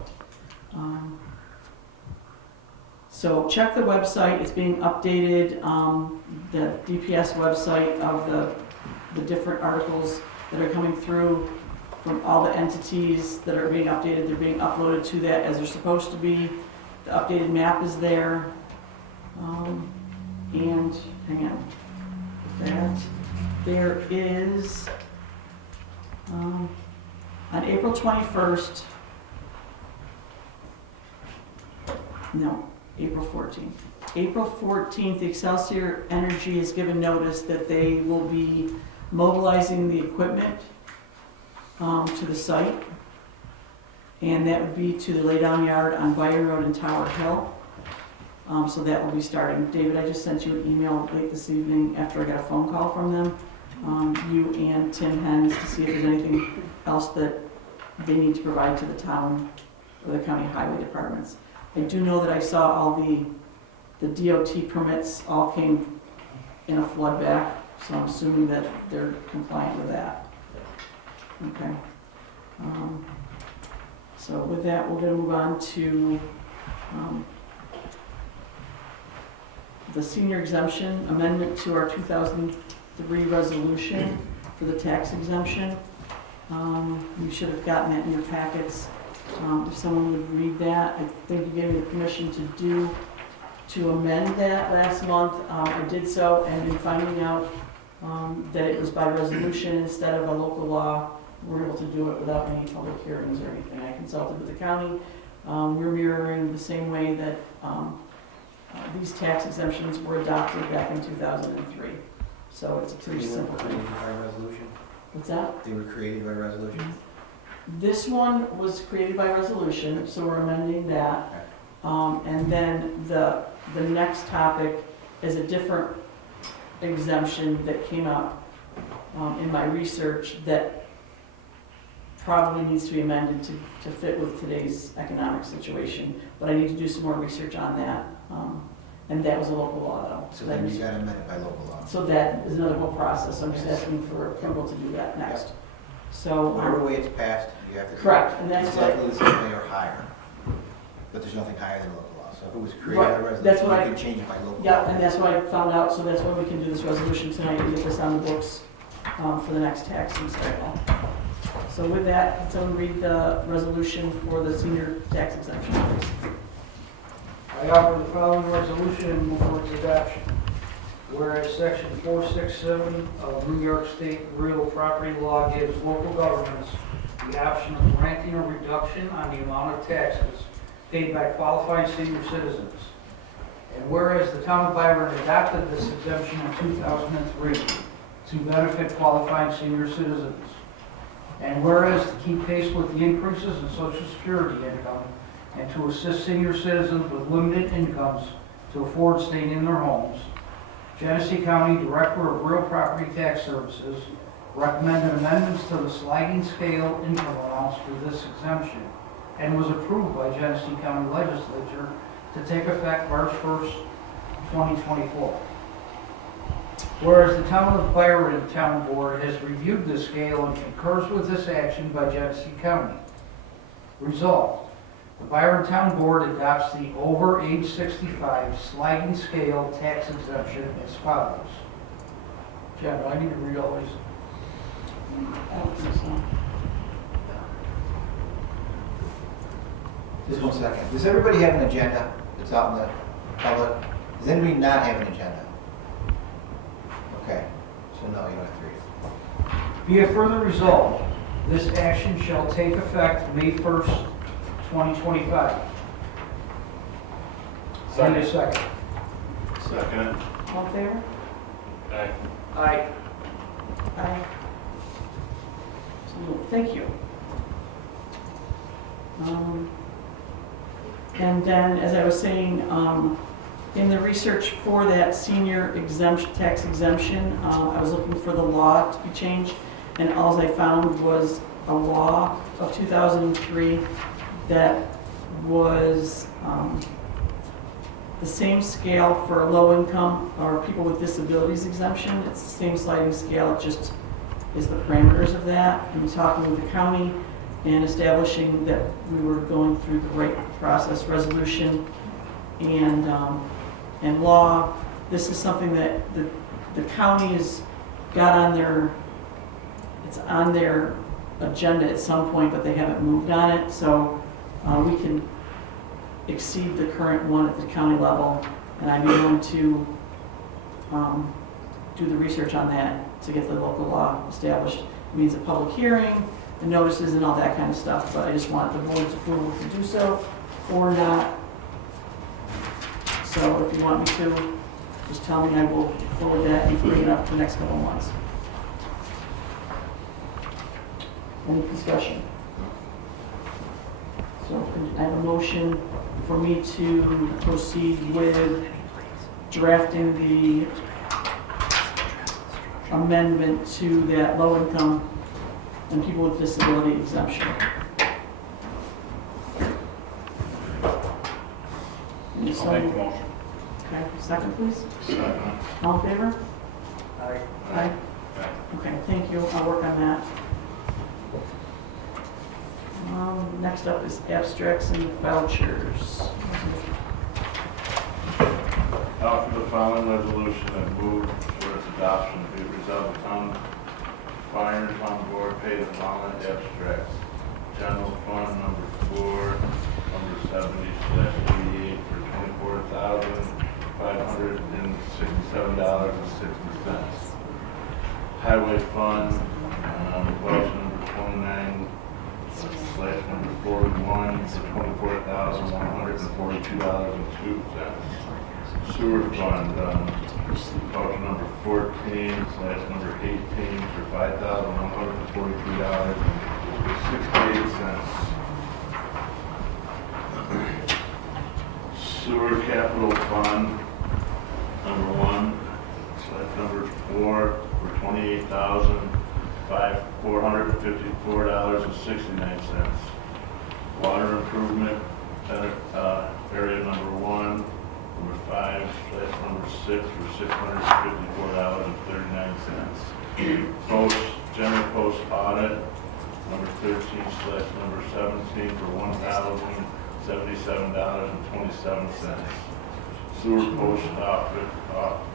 So check the website, it's being updated, the DPS website of the different articles that are coming through from all the entities that are being updated, they're being uploaded to that as they're supposed to be. The updated map is there. And, hang on, with that, there is, on April 21st, No, April 14th. April 14th, Excelsior Energy has given notice that they will be mobilizing the equipment to the site. And that would be to the laydown yard on Byron Road and Tower Hill. So that will be starting. David, I just sent you an email late this evening after I got a phone call from them, you and Tim Hens, to see if there's anything else that they need to provide to the town or the county highway departments. I do know that I saw all the DOT permits all came in a flood back, so I'm assuming that they're compliant with that. Okay. So with that, we're gonna move on to the senior exemption amendment to our 2003 resolution for the tax exemption. You should have gotten that in your packets. If someone would read that, I think you gave me the permission to amend that last month. I did so, and in finding out that it was by resolution instead of a local law, we're able to do it without any public hearings or anything. I consulted with the county. We're mirroring the same way that these tax exemptions were adopted back in 2003. So it's a pretty simple thing. By resolution? What's that? They were created by resolution? This one was created by resolution, so we're amending that. And then the next topic is a different exemption that came up in my research that probably needs to be amended to fit with today's economic situation. But I need to do some more research on that. And that was a local law though. So then you got to amend it by local law. So that is another whole process. I'm just asking for approval to do that next. So. Whatever way it's passed, you have to. Correct, and that's what. Exactly the same way or higher. But there's nothing higher than local law. So if it was created by Right, that's resolution, what you can change it by local law. Yeah, and that's what I found out, so that's why we can do this resolution tonight and get this on the books for the next taxing cycle. So with that, can someone read the resolution for the senior tax exemption, please? I offer the following resolution and move for its adoption. Whereas Section 467 of New York State Real Property Law gives local governments the option of granting a reduction on the amount of taxes paid by qualified senior citizens. And whereas the town of Byron adopted this exemption in 2003 to benefit qualified senior citizens. And whereas to keep pace with the increases in Social Security income and to assist senior citizens with limited incomes to afford staying in their homes, Genesee County Director of Real Property Tax Services recommended amendments to the sliding scale income allowance for this exemption and was approved by Genesee County Legislature to take effect March 1st, 2024. Whereas the Town of Byron Town Board has reviewed this scale and concurs with this action by Genesee County. Resolved, the Byron Town Board adopts the over age 65 sliding scale tax exemption as follows. Jen, do I need to read all these? I don't think so. Just 1 second. Does everybody have an agenda that's out in the public? Does anybody not have an agenda? Okay, so no, you don't have to read it. Be it further resolved, this action shall take effect May 1st, 2025. Need a second. Second. All in favor? Aye. Aye. Aye. So, thank you. And then, as I was saying, in the research for that senior exemption, tax exemption, I was looking for the law to be changed, and all I found was a law of 2003 that was the same scale for low income or people with disabilities exemption. It's the same sliding scale, it just is the parameters of that. And talking with the county and establishing that we were going through the right process, resolution and law. This is something that the county has got on their, it's on their agenda at some point, but they haven't moved on it. So we can exceed the current one at the county level, and I'd be willing to do the research on that to get the local law established. It means a public hearing, the notices and all that kind of stuff, but I just want the board's approval to do so or not So if you want me to, just tell me, I will forward that and bring it up the next couple months. Any discussion? So I have a motion for me to proceed with drafting the amendment to that low income and people with disability exemption. Any I'll make the motion. Okay, second please. Second. All in favor? Aye. Aye. Okay, thank you, I'll work on that. Next up is abstracts and vouchers. Offer the following resolution and move for its adoption. Be it resolved, the town Byron Town Board pay the following abstracts. General Fund number 4, number 70/88 for $24,567.60. Highway Fund, voucher number 29 /number 41 for $24,142.02. Sewer Fund, voucher number 14 /number 18 for $5,143.68. Sewer Capital Fund, number 1 /number 4 for $28,454.69. Water Improvement, area number 1, number 5 /number 6 for $654.39. Post, General Post Audit, number 13 /number 17 for $1,077.27. Sewer Post Office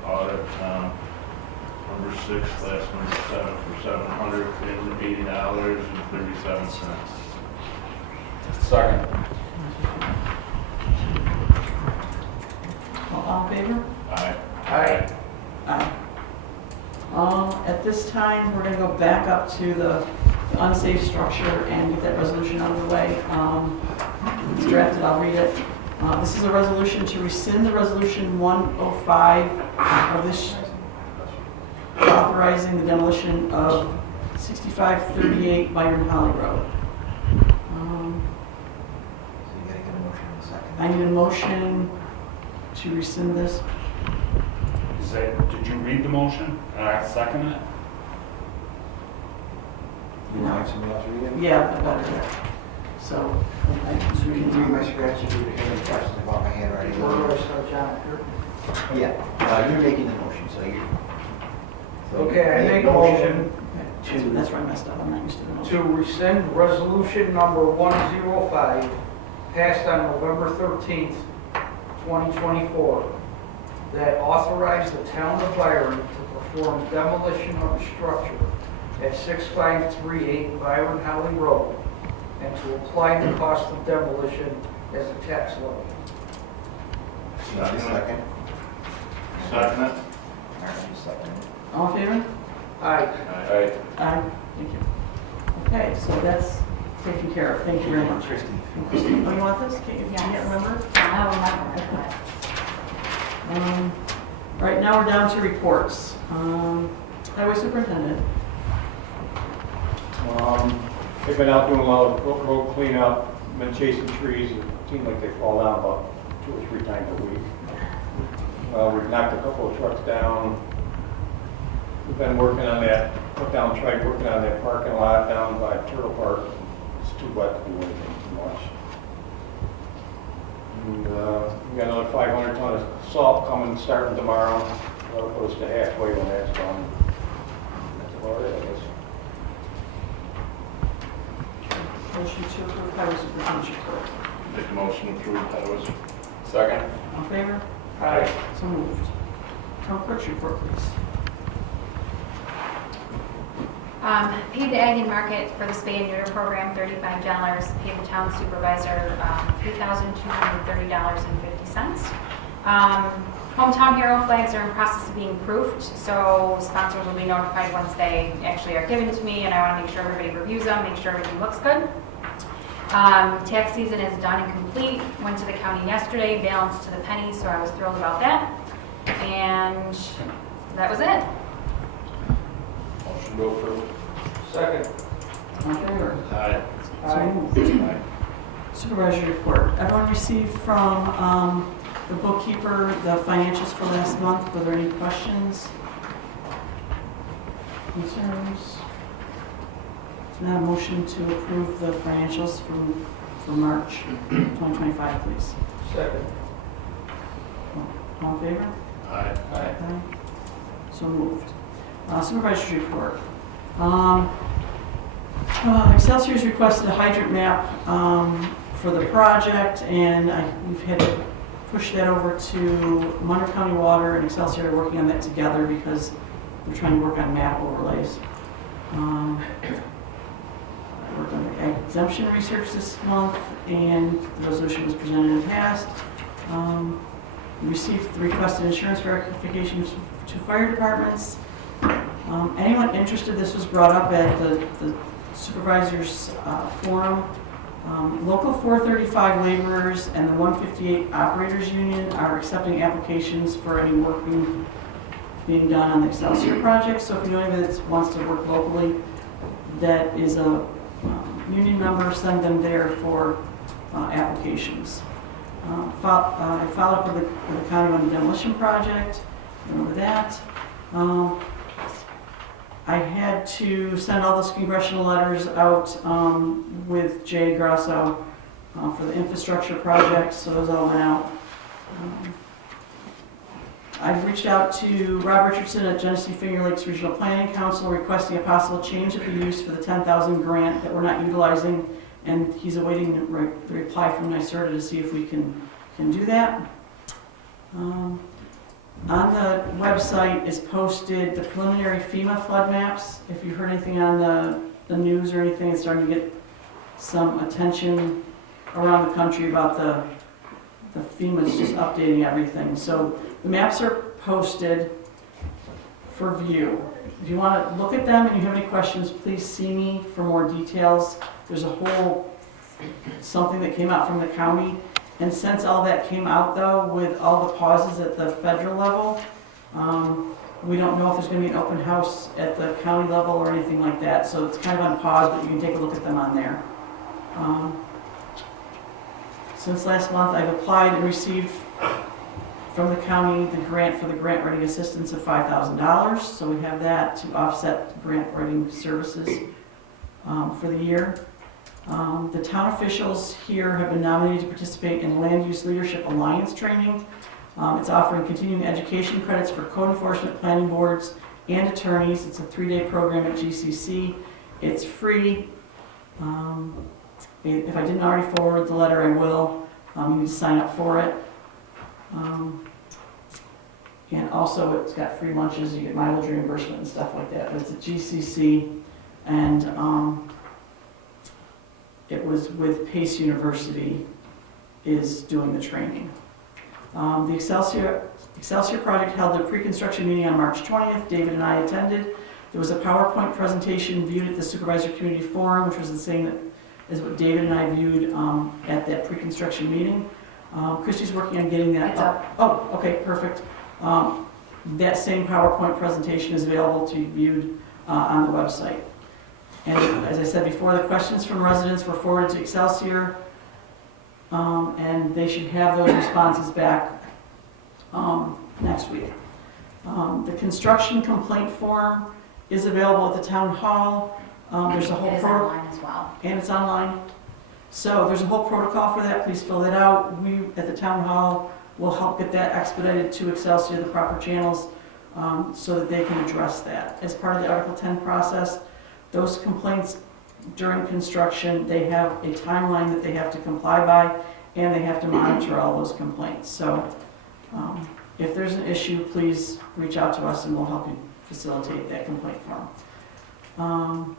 Audit, number 6 /number 7 for $780.37. Second. All in favor? Aye. Aye. Aye. At this time, we're gonna go back up to the unsafe structure and get that resolution out of the way. It's drafted, I'll read it. This is a resolution to rescind the resolution 105 of this, authorizing the demolition of 6538 Byron Holly Road. So you gotta get a motion in a second. I need a motion to rescind this. Is that, did you read the motion? I second it. You want somebody else to read it? Yeah, the better. So, I just You read can read my it. scratch if you have any questions about my handwriting. Where do I start, John? Here? Yeah, you're making the motion, so you. Okay, I make a motion That's where I messed up, I'm not used to the motion. to rescind resolution number 105, passed on November 13th, 2024, that authorized the town of Byron to perform demolition of the structure at 6538 Byron Holly Road, and to apply the cost of demolition as a tax levy. Second. Second it? All right, you second it. All in favor? Aye. Aye. Aye. Thank you. Okay, so that's taken care of, thank you very much. Christie. Christine, oh, you want this? Can't Yes. remember? I'll remember. All right, now we're down to reports. Highway Superintendent. They've been out doing a lot of road cleanup, been chasing trees, it seems like they fall down about 2 or 3 times a week. We've knocked a couple of trucks down. We've been working on that, tried working on that parking lot down by Turtle Park. It's too wet to do anything too much. And we got another 500 ton of salt coming, starting tomorrow. That'll put us to halfway when that's done. That's about it, I guess. Motion to approve Highway Superintendent's report. Make a motion to approve highways. Second. All in favor? Aye. So moved. Town Clerk's report, please. Paid the Ag and Market for the spay and neuter program, $35. Paid the town supervisor, $3,230.50. Hometown hero flags are in process of being proofed, so sponsors will be notified once they actually are given to me, and I want to make sure everybody reviews them, make sure everything looks good. Tax season is done and complete. Went to the county yesterday, balanced to the penny, so I was thrilled about that. And that was it. Motion to approve. Second. All in favor? Aye. So moved. Supervisor report. Everyone received from the bookkeeper the financials for last month. Were there any questions? Concerns? Now a motion to approve the financials for March 2025, please. Second. All in favor? Aye. Aye. So moved. Supervisor's report. Excelsior's requested a hydrant map for the project, and we've had to push that over to Monroe County Water, and Excelsior are working on that together because we're trying to work on map overlays. I worked on the exemption research this month, and the resolution was presented and passed. We received the requested insurance verifications to fire departments. Anyone interested, this was brought up at the supervisors forum. Local 435 laborers and the 158 operators union are accepting applications for any work being done on the Excelsior project. So if you know anybody that wants to work locally, that is a union member, send them there for applications. I followed up with the county on the demolition project. Remember that. I had to send all those congressional letters out with Jay Grasso for the infrastructure project, so those all went out. I've reached out to Rob Richardson at Genesee Finger Lakes Regional Planning Council requesting a possible change of the use for the 10,000 grant that we're not utilizing, and he's awaiting the reply from NYSERDA to see if we can do that. On the website is posted the preliminary FEMA flood maps. If you heard anything on the news or anything, it's starting to get some attention around the country about the FEMA's just updating everything. So the maps are posted for view. If you want to look at them and you have any questions, please see me for more details. There's a whole something that came out from the county. And since all that came out, though, with all the pauses at the federal level, we don't know if there's going to be an open house at the county level or anything like that. So it's kind of on pause, but you can take a look at them on there. Since last month, I've applied and received from the county the grant for the grant writing assistance of $5,000. So we have that to offset grant writing services for the year. The town officials here have been nominated to participate in Land Use Leadership Alliance training. It's offering continuing education credits for code enforcement, planning boards, and attorneys. It's a 3-day program at GCC. It's free. If I didn't already forward the letter, I will. You need to sign up for it. And also, it's got free lunches. You get mileage reimbursement and stuff like that. But it's at GCC, and it was with Pace University is doing the training. The Excelsior project held a pre-construction meeting on March 20th. David and I attended. There was a PowerPoint presentation viewed at the Supervisor Community Forum, which was the same as what David and I viewed at that pre-construction meeting. Christy's working on getting that up. Oh, okay, perfect. That same PowerPoint presentation is available to be viewed on the website. And as I said before, the questions from residents were forwarded to Excelsior, and they should have those responses back next week. The construction complaint form is available at the town hall. There's a whole It is online as well. and it's online. So there's a whole protocol for that. Please fill that out. We at the town hall will help get that expedited to Excelsior, the proper channels, so that they can address that. As part of the Article 10 process, those complaints during construction, they have a timeline that they have to comply by, and they have to monitor all those complaints. So if there's an issue, please reach out to us and we'll help you facilitate that complaint form.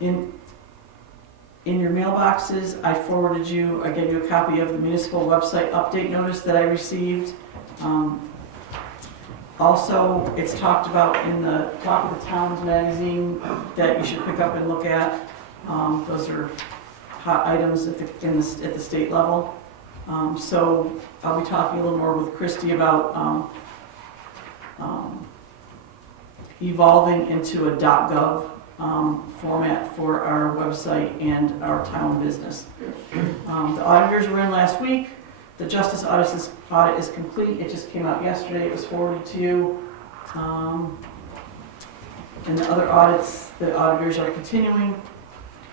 In your mailboxes, I gave you a copy of the municipal website update notice that I received. Also, it's talked about in the Talk of the Towns magazine that you should pick up and look at. Those are hot items at the state level. So I'll be talking a little more with Christy about evolving into a .gov format for our website and our town business. The auditors were in last week. The justice audit is complete. It just came out yesterday. It was forwarded to you. And the other audits, the auditors are continuing,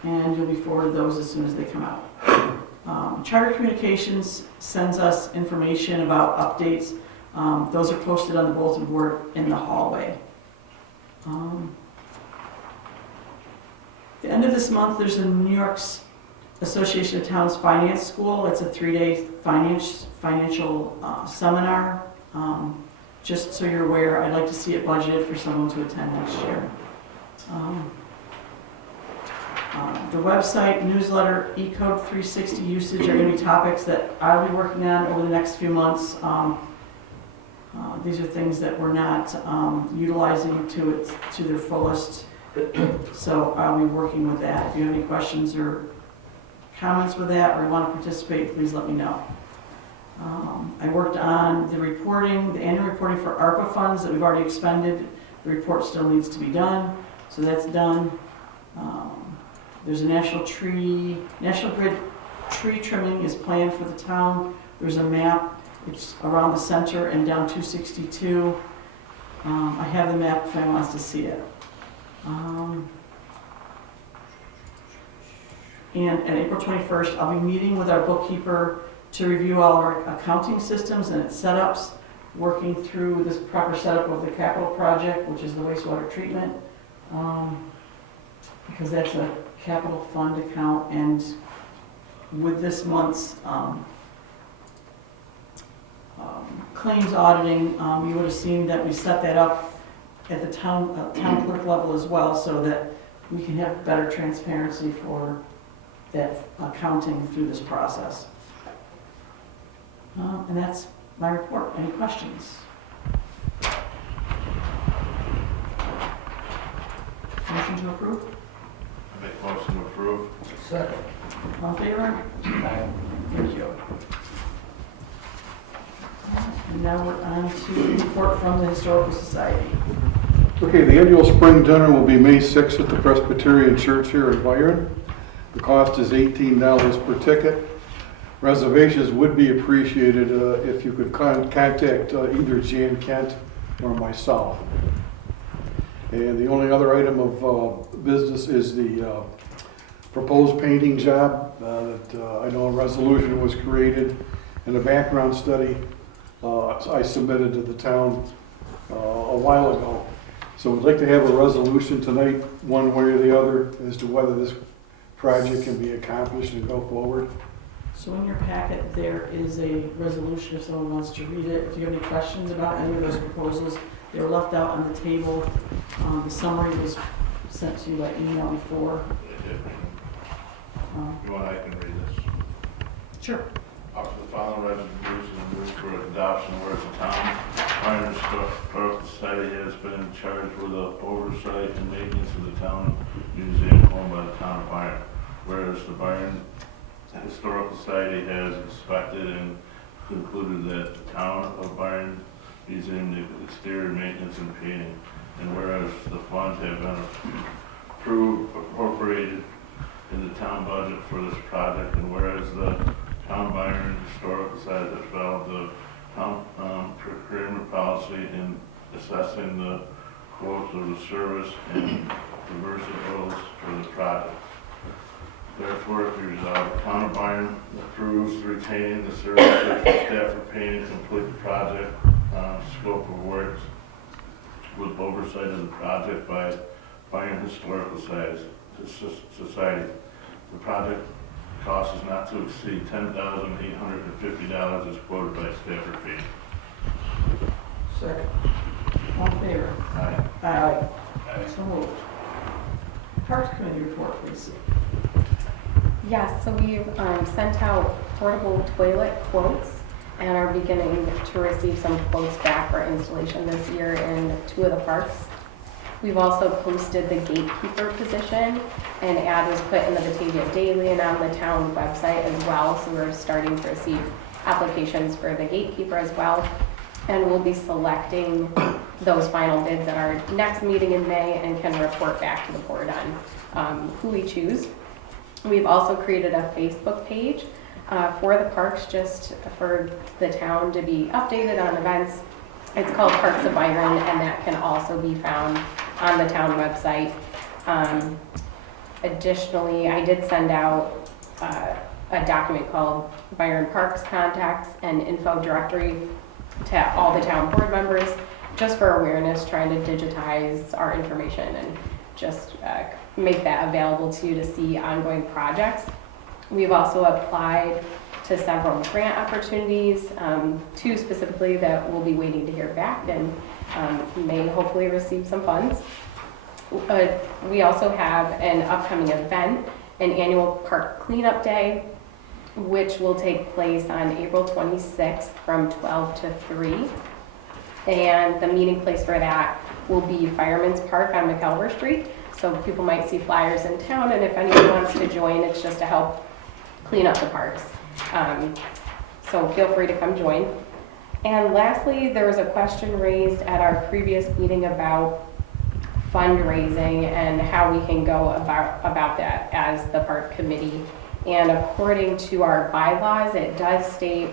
and you'll be forwarded those as soon as they come out. Charter Communications sends us information about updates. Those are posted on the bulletin board in the hallway. The end of this month, there's a New York's Association of Towns Finance School. It's a 3-day financial seminar. Just so you're aware, I'd like to see it budgeted for someone to attend next year. The website, newsletter, E-Code 360 usage are going to be topics that I'll be working on over the next few months. These are things that we're not utilizing to their fullest. So I'll be working with that. If you have any questions or comments with that, or you want to participate, please let me know. I worked on the reporting, the annual reporting for ARPA funds that we've already expended. The report still needs to be done, so that's done. There's a National Grid tree trimming is planned for the town. There's a map. It's around the center and down 262. I have the map if anyone wants to see it. And on April 21st, I'll be meeting with our bookkeeper to review all our accounting systems and its setups, working through this proper setup of the capital project, which is the wastewater treatment, because that's a capital fund account. And with this month's claims auditing, you would have seen that we set that up at the town clerk level as well, so that we can have better transparency for that accounting through this process. And that's my report. Any questions? Motion to approve? I make motion to approve. Second. All in favor? Thank you. And now we're on to the report from the Historical Society. Okay, the annual spring dinner will be May 6th at the Presbyterian Church here in Byron. The cost is $18 per ticket. Reservations would be appreciated if you could contact either Jan Kent or myself. And the only other item of business is the proposed painting job that I know a resolution was created and a background study I submitted to the town a while ago. So we'd like to have a resolution tonight, one way or the other, as to whether this project can be accomplished and go forward. So in your packet, there is a resolution if someone wants to read it. If you have any questions about any of those proposals, they were left out on the table. The summary was sent to you by email before. You want, I can read this. Sure. After the following resolution move for adoption, whereas the town Byron Historical Society has been charged with the oversight and maintenance of the town museum owned by the town of Byron. Whereas the Byron Historical Society has inspected and concluded that the town of Byron Museum needs exterior maintenance and painting. And whereas the funds have been appropriated in the town budget for this project, and whereas the town Byron Historical Society has developed the town procurement policy in assessing the quotes of the service and reversibles for the project. Therefore, if you resolve, the town of Byron approves retaining the services for staff for painting to complete the project scope of works with oversight of the project by Byron Historical Society. The project cost is not to exceed $10,850 as quoted by Stafford Painting. Second. All in favor? Aye. Aye. So moved. Parks Committee report, please. Yes, so we've sent out portable toilet quotes and are beginning to receive some quotes back for installation this year in 2 of the parks. We've also posted the gatekeeper position. An ad was put in the Batavia Daily and on the town website as well, so we're starting to receive applications for the gatekeeper as well. And we'll be selecting those final bids at our next meeting in May and can report back to the board on who we choose. We've also created a Facebook page for the parks, just for the town to be updated on events. It's called Parks of Byron, and that can also be found on the town website. Additionally, I did send out a document called Byron Parks Contacts and Info Directory to all the town board members, just for awareness, trying to digitize our information and just make that available to you to see ongoing projects. We've also applied to several grant opportunities, 2 specifically that we'll be waiting to hear back and may hopefully receive some funds. We also have an upcoming event, an annual park cleanup day, which will take place on April 26th from 12 to 3. And the meeting place for that will be Fireman's Park on McElver Street. So people might see flyers in town, and if anyone wants to join, it's just to help clean up the parks. So feel free to come join. And lastly, there was a question raised at our previous meeting about fundraising and how we can go about that as the park committee. And according to our bylaws, it does state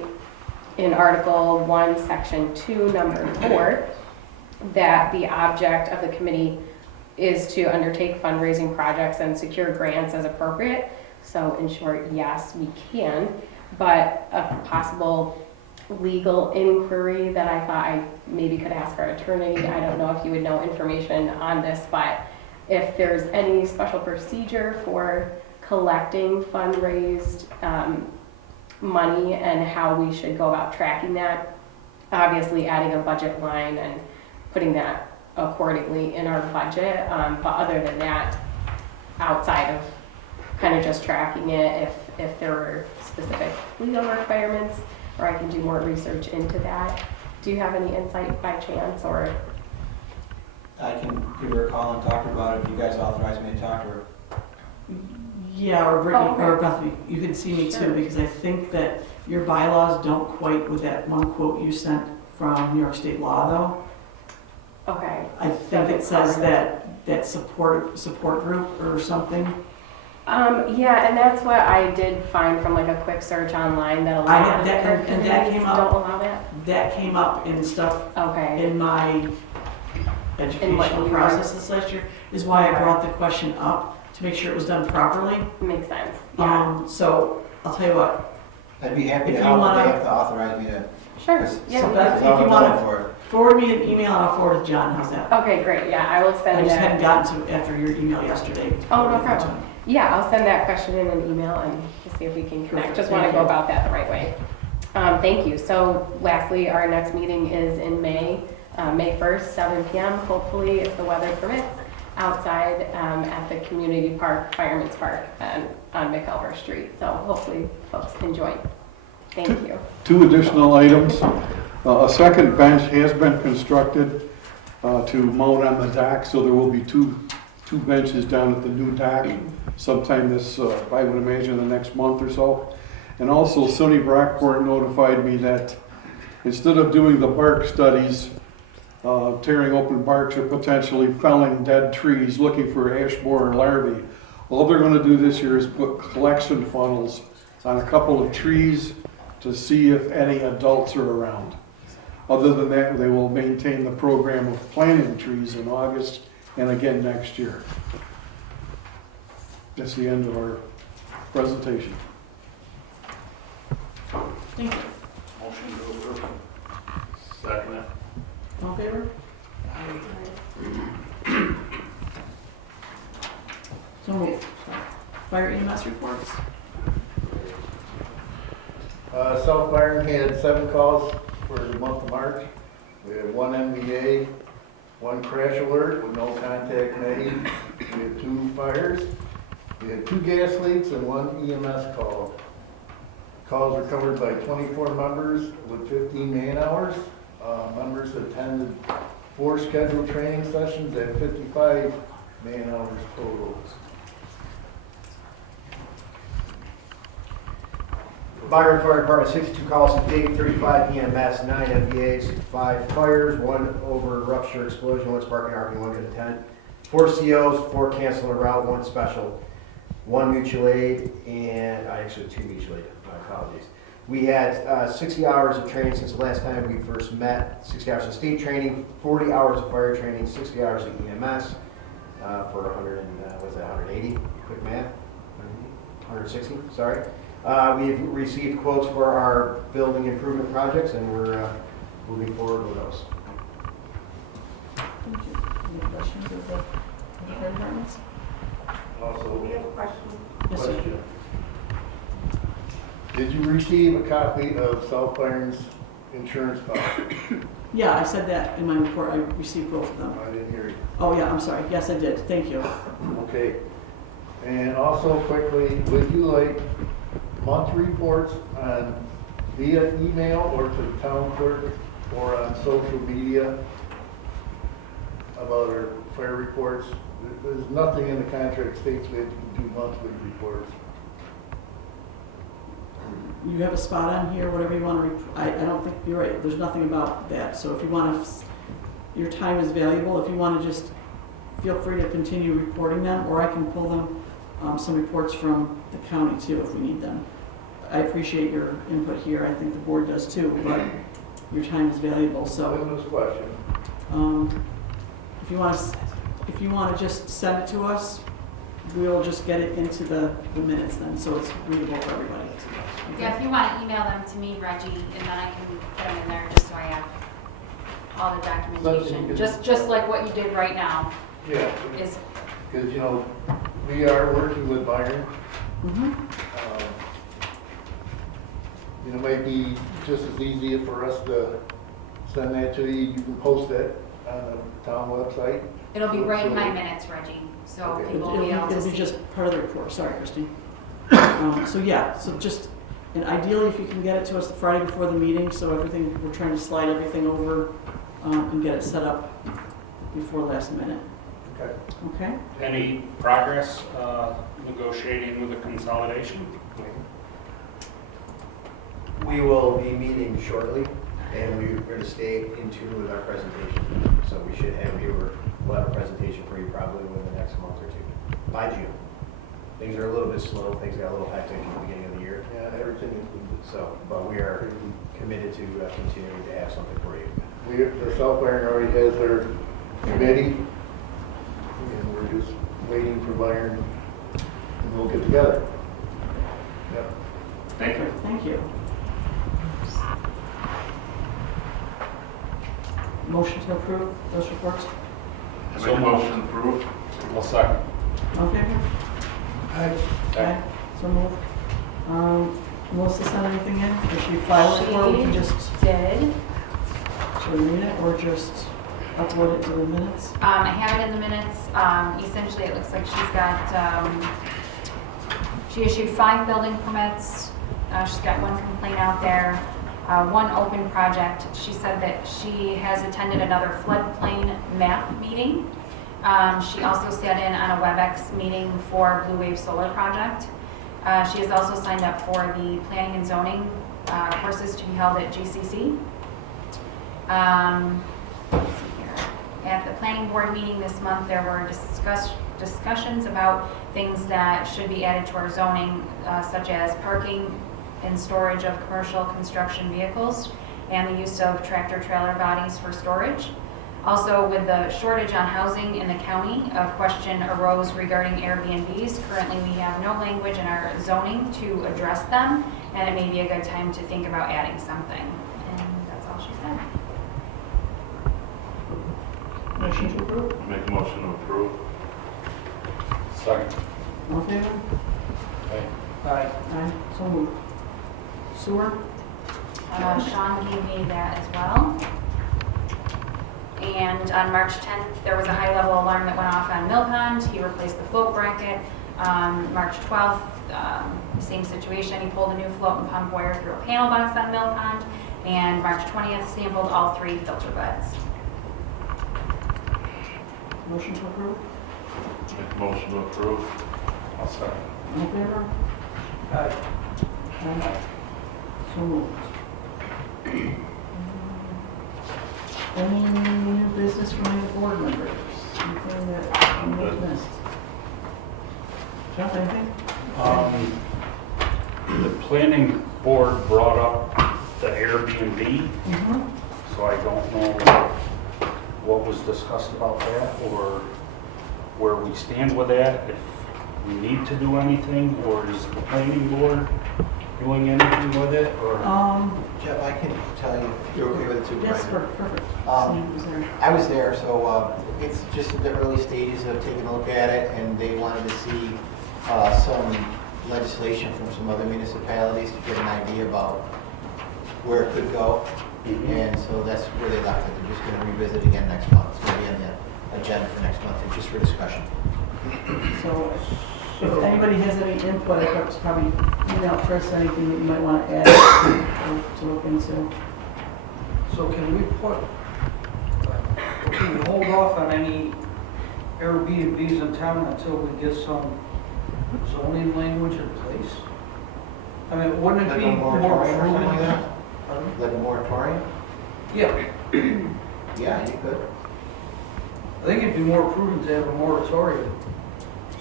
in Article 1, Section 2, Number 4, that the object of the committee is to undertake fundraising projects and secure grants as appropriate. So in short, yes, we can, but a possible legal inquiry that I thought I maybe could ask our attorney. I don't know if you would know information on this, but if there's any special procedure for collecting fundraised money and how we should go about tracking that, obviously adding a budget line and putting that accordingly in our budget. But other than that, outside of kind of just tracking it, if there were specific legal requirements, or I can do more research into that. Do you have any insight by chance, or? I can give her a call and talk to her about it if you guys authorize me to talk to her. Yeah, or Brittany, Oh, okay. or Bethany, you can see me Sure. too, because I think that your bylaws don't quite with that one quote you sent from New York State law, though. Okay. I think it says that support group or something. Yeah, and that's what I did find from like a quick search online, that a I lot had of that- park and that committees came up. don't allow that. That came up in stuff Okay. in my In what educational you processes last year, is why I brought the question up, to make sure it was done properly. Makes sense. Yeah. So, I'll tell you what, I'd be happy If to you help, but wanna- they have to authorize me to. Sure. Because Yeah. So we that's- can- if you I'm wanna- going for it. forward me an email and I'll forward it to John, how's that? Okay, great. Yeah, I will I send just that. hadn't gotten to after your email yesterday. Oh, no problem. Yeah, I'll send that question in an email and to see if we can connect. Perfect. Just want to Thank go you. about that the right way. Thank you. So lastly, our next meeting is in May, May 1st, 7 p.m. Hopefully, if the weather permits, outside at the community park, Fireman's Park, on McElver Street. So hopefully folks can join. Thank you. 2 additional items. A second bench has been constructed to mount on the dock, so there will be two benches down at the new dock sometime this, I would imagine, the next month or so. And also, Sonny Brockport notified me that instead of doing the bark studies, tearing open barks or potentially felling dead trees, looking for ash borer larvae, all they're going to do this year is put collection funnels on a couple of trees to see if any adults are around. Other than that, they will maintain the program of planting trees in August and again next year. That's the end of our presentation. Thank you. Motion to approve. Second. All in favor? So moved. Fire EMS reports? South Byron had 7 calls for the month of March. We had 1 MVA, 1 crash alert with no contact made. We had 2 fires. We had 2 gas leaks and 1 EMS call. Calls were covered by 24 members with 15 man hours. Members attended 4 scheduled training sessions and 55 man-hours total. Byron Fire Department, 62 calls to date, 35 EMS, 9 MVAs, 5 fires, 1 over rupture explosion, 1 sparking arcing, 1 good intent, 4 COs, 4 cancel en route, 1 special, 1 mutual aid, and actually 2 mutual aid, my apologies. We had 60 hours of training since the last time we first met, 60 hours of state training, 40 hours of fire training, 60 hours of EMS, for 100 and, was that 180? Quick math? 160, sorry. We've received quotes for our building improvement projects, and we're moving forward with those. Thank you. Any questions of the fire departments? Also, We have a question. Yes, sir. question. Did you receive a copy of South Byron's insurance policy? Yeah, I said that in my report. I received both of them. I didn't hear you. Oh, yeah, I'm sorry. Yes, I did. Thank you. Okay. And also quickly, would you like monthly reports on via email or to the town clerk or on social media about our fire reports? There's nothing in the contract states we have to do monthly reports. You have a spot on here, whatever you want to, I don't think, you're right, there's nothing about that. So if you want to, your time is valuable. If you want to just, feel free to continue reporting them, or I can pull them, some reports from the county too if we need them. I appreciate your input here. I think the board does too, but your time is valuable, so. This question. If you want to just send it to us, we'll just get it into the minutes then, so it's readable for everybody. Okay? Yeah, if you want to email them to me, Reggie, and then I can put them in there just so I have all the documentation. Just like what you did right now Yeah, is, because, you know, we are working with Byron. Mm-hmm. You know, it might be just as easy for us to send that to you. You can post it on the town website. it'll be right in my minutes, Reggie, so Okay. people will be able to It'll be see. just part of the report. Sorry, Christine. So yeah, so just, and ideally if you can get it to us the Friday before the meeting, so everything, we're trying to slide everything over and get it set up before last minute. Okay. Okay? Any progress negotiating with the consolidation? We will be meeting shortly, and we're going to stay in tune with our presentation. So we should have we'll have a presentation for you probably within the next month or two, by June. Things are a little bit slow, things got a little hectic at the beginning of the year. Yeah, everything is, So, but we are committed to continuing to have something for you. the South Byron already has their committee, and we're just waiting for Byron, and we'll get together. Yep. Thank you. Thank you. Motion to approve those reports? So motion approved. I'll second. All in favor? Aye. So moved. Melissa sent anything in? Or she filed it, or we can just, Did. should we read it, or just upload it to the minutes? I have it in the minutes. Essentially, it looks like she's got, she issued 5 building permits. She's got 1 complaint out there, 1 open project. She said that she has attended another floodplain map meeting. She also sat in on a WebEx meeting for Blue Wave Solar Project. She has also signed up for the planning and zoning courses to be held at GCC. Let's see here. At the planning board meeting this month, there were discussions about things that should be added to our zoning, such as parking and storage of commercial construction vehicles and the use of tractor trailer bodies for storage. Also, with the shortage on housing in the county, a question arose regarding Airbnbs. Currently, we have no language in our zoning to address them, and it may be a good time to think about adding something. And that's all she said. Motion to approve? Make a motion to approve. Second. All in favor? Aye. Aye. So moved. Sewer? Sean gave me that as well. And on March 10th, there was a high-level alarm that went off on Mill Pond. He replaced the float bracket. March 12th, same situation. He pulled a new float and pump wire through a panel box on Mill Pond. And March 20th, sampled all 3 filter beds. Motion to approve? Make a motion to approve. I'll second. All in favor? Aye. Aye. So moved. Any new business from any board members? Anything that you may have missed? John, anything? The planning board brought up the Airbnb, Mm-hmm. so I don't know what was discussed about that or where we stand with that, if we need to do anything, or is the planning board doing anything with it, or? Jeff, I can tell you, if you're okay with it, Yes, Supervisor. perfect. Um, Steve was there. I was there, so it's just in the early stages of taking a look at it, and they wanted to see some legislation from some other municipalities to get an idea about where it could go. And so that's where they left it. They're just going to revisit again next month. It's going to be on the agenda for next month, and just for discussion. So if anybody has any input, I could probably email Chris anything that you might want to add to look into. So can we can we hold off on any Airbnbs in town until we get some zoning language in place? I mean, wouldn't it Like be a more moratorium or something like prudent? that? Like a moratorium? Yeah, Yeah, you could. I think it'd be more prudent to have a moratorium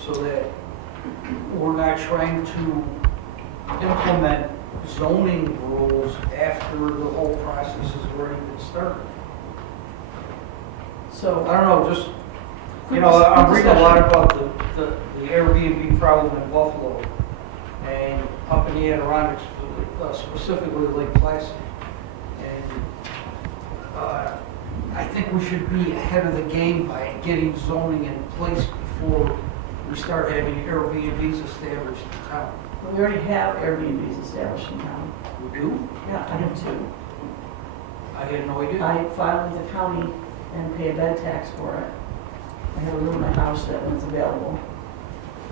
so that we're not trying to implement zoning rules after the whole process has already been started. So, I don't know, just, you know, I'm reading a lot about the Airbnb problem in Buffalo and up in the Adirondacks, specifically Lake Placid. And I think we should be ahead of the game by getting zoning in place before we start having Airbnbs established in town. we already have Airbnbs established in town. We do? Yeah, I have two. I had no idea. I filed with the county and pay a bed tax for it. I have a room in my house that when it's available.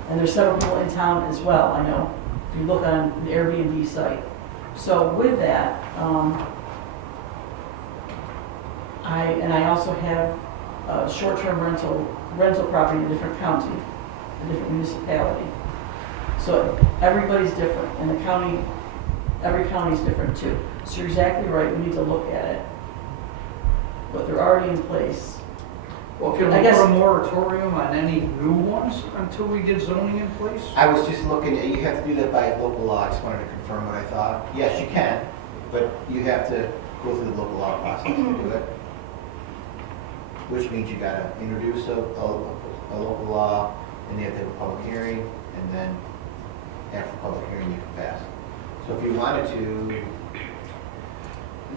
And there's several people in town as well, I know, if you look on the Airbnb site. So with that, I also have a short-term rental property in a different county, a different municipality. So everybody's different, and the county, every county's different too. So you're exactly right, we need to look at it. But they're already in place. Well, can I we guess- put a moratorium on any new ones until we get zoning in place? I was just looking, you have to do that by local law. I just wanted to confirm what I thought. Yes, you can, but you have to go through the local law process to do it. Which means you gotta introduce a local law, and you have to have a public hearing, and then after public hearing, you can pass. So if you wanted to,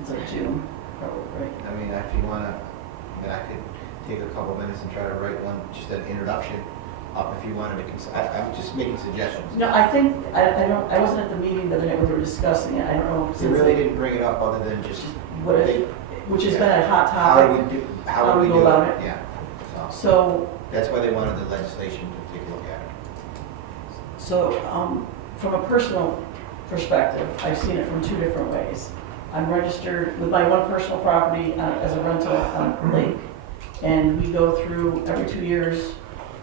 It's like June, probably, right? I mean, if you wanna, then I could take a couple minutes and try to write one, just an introduction up if you wanted to, I'm just making suggestions. No, I think, I wasn't at the meeting the other night when we were discussing it, I don't know. They since really it- didn't bring it up other than just, What if, which has been a hot how do topic. we do, How how do do we we go do about it? it? Yeah, so, So, that's why they wanted the legislation to take a look at it. from a personal perspective, I've seen it from two different ways. I'm registered with my one personal property as a rental on the lake, and we go through every 2 years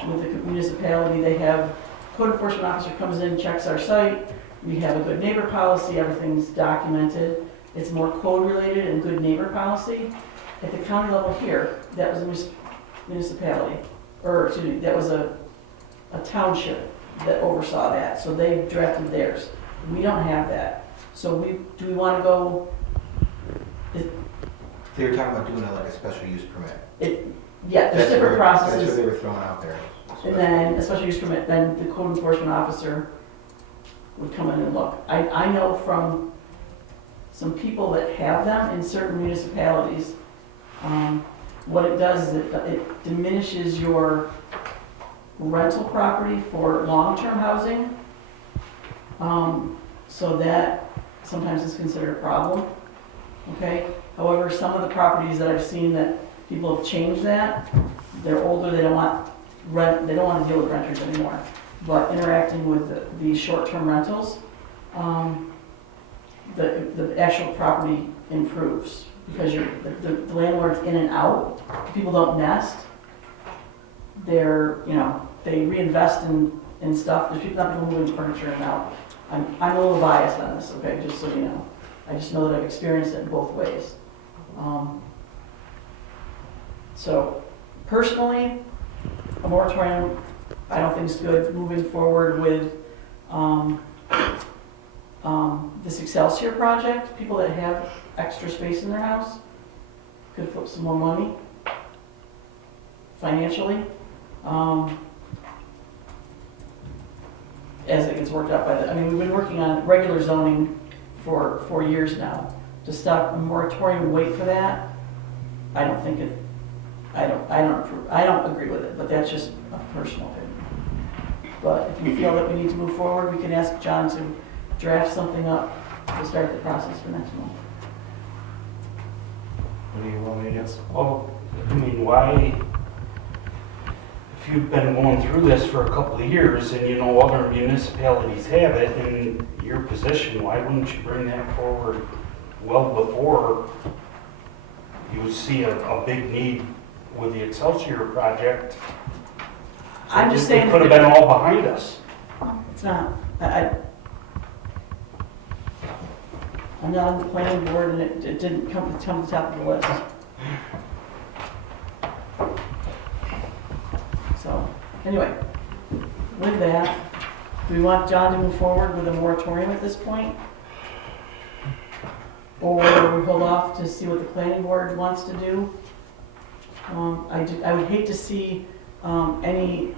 with the municipality. They have, code enforcement officer comes in, checks our site, we have a good neighbor policy, everything's documented. It's more code related and good neighbor policy. At the county level here, that was a municipality, or excuse me, that was a township that oversaw that, so they drafted theirs. We don't have that. So do we want to go, They were talking about doing it like a special use permit. yeah, there's That's different what- That's processes. what they were throwing out there. And then, a special use permit, then the code enforcement officer would come in and look. I know from some people that have them in certain municipalities, what it does is it diminishes your rental property for long-term housing. So that sometimes is considered a problem, okay? However, some of the properties that I've seen that people have changed that, they're older, they don't want they don't want to deal with renters anymore. But interacting with the short-term rentals, the actual property improves because the landlord's in and out. People don't nest. they're, you know, they reinvest in stuff. There's people, not people moving furniture now. I'm a little biased on this, okay, just so you know. I just know that I've experienced it in both ways. So personally, a moratorium, I don't think is good. Moving forward with this Excelsior project, people that have extra space in their house could flip some more money financially. As it gets worked out by the, I mean, we've been working on regular zoning for 4 years now. To stop a moratorium and wait for that, I don't think it, I don't approve, I don't agree with it, but that's just a personal opinion. But if you feel that we need to move forward, we can ask John to draft something up to start the process for next month. What do you want me to do? Well, I mean, why, if you've been going through this for a couple of years and you know other municipalities have it in your position, why wouldn't you bring that forward well before you see a big need with the Excelsior project? I'm just saying. It could have been all behind us. It's not. I'm not on the planning board and it didn't come to the top of the list. So, anyway, with that, do we want John to move forward with a moratorium at this point? Or we hold off to see what the planning board wants to do? I would hate to see any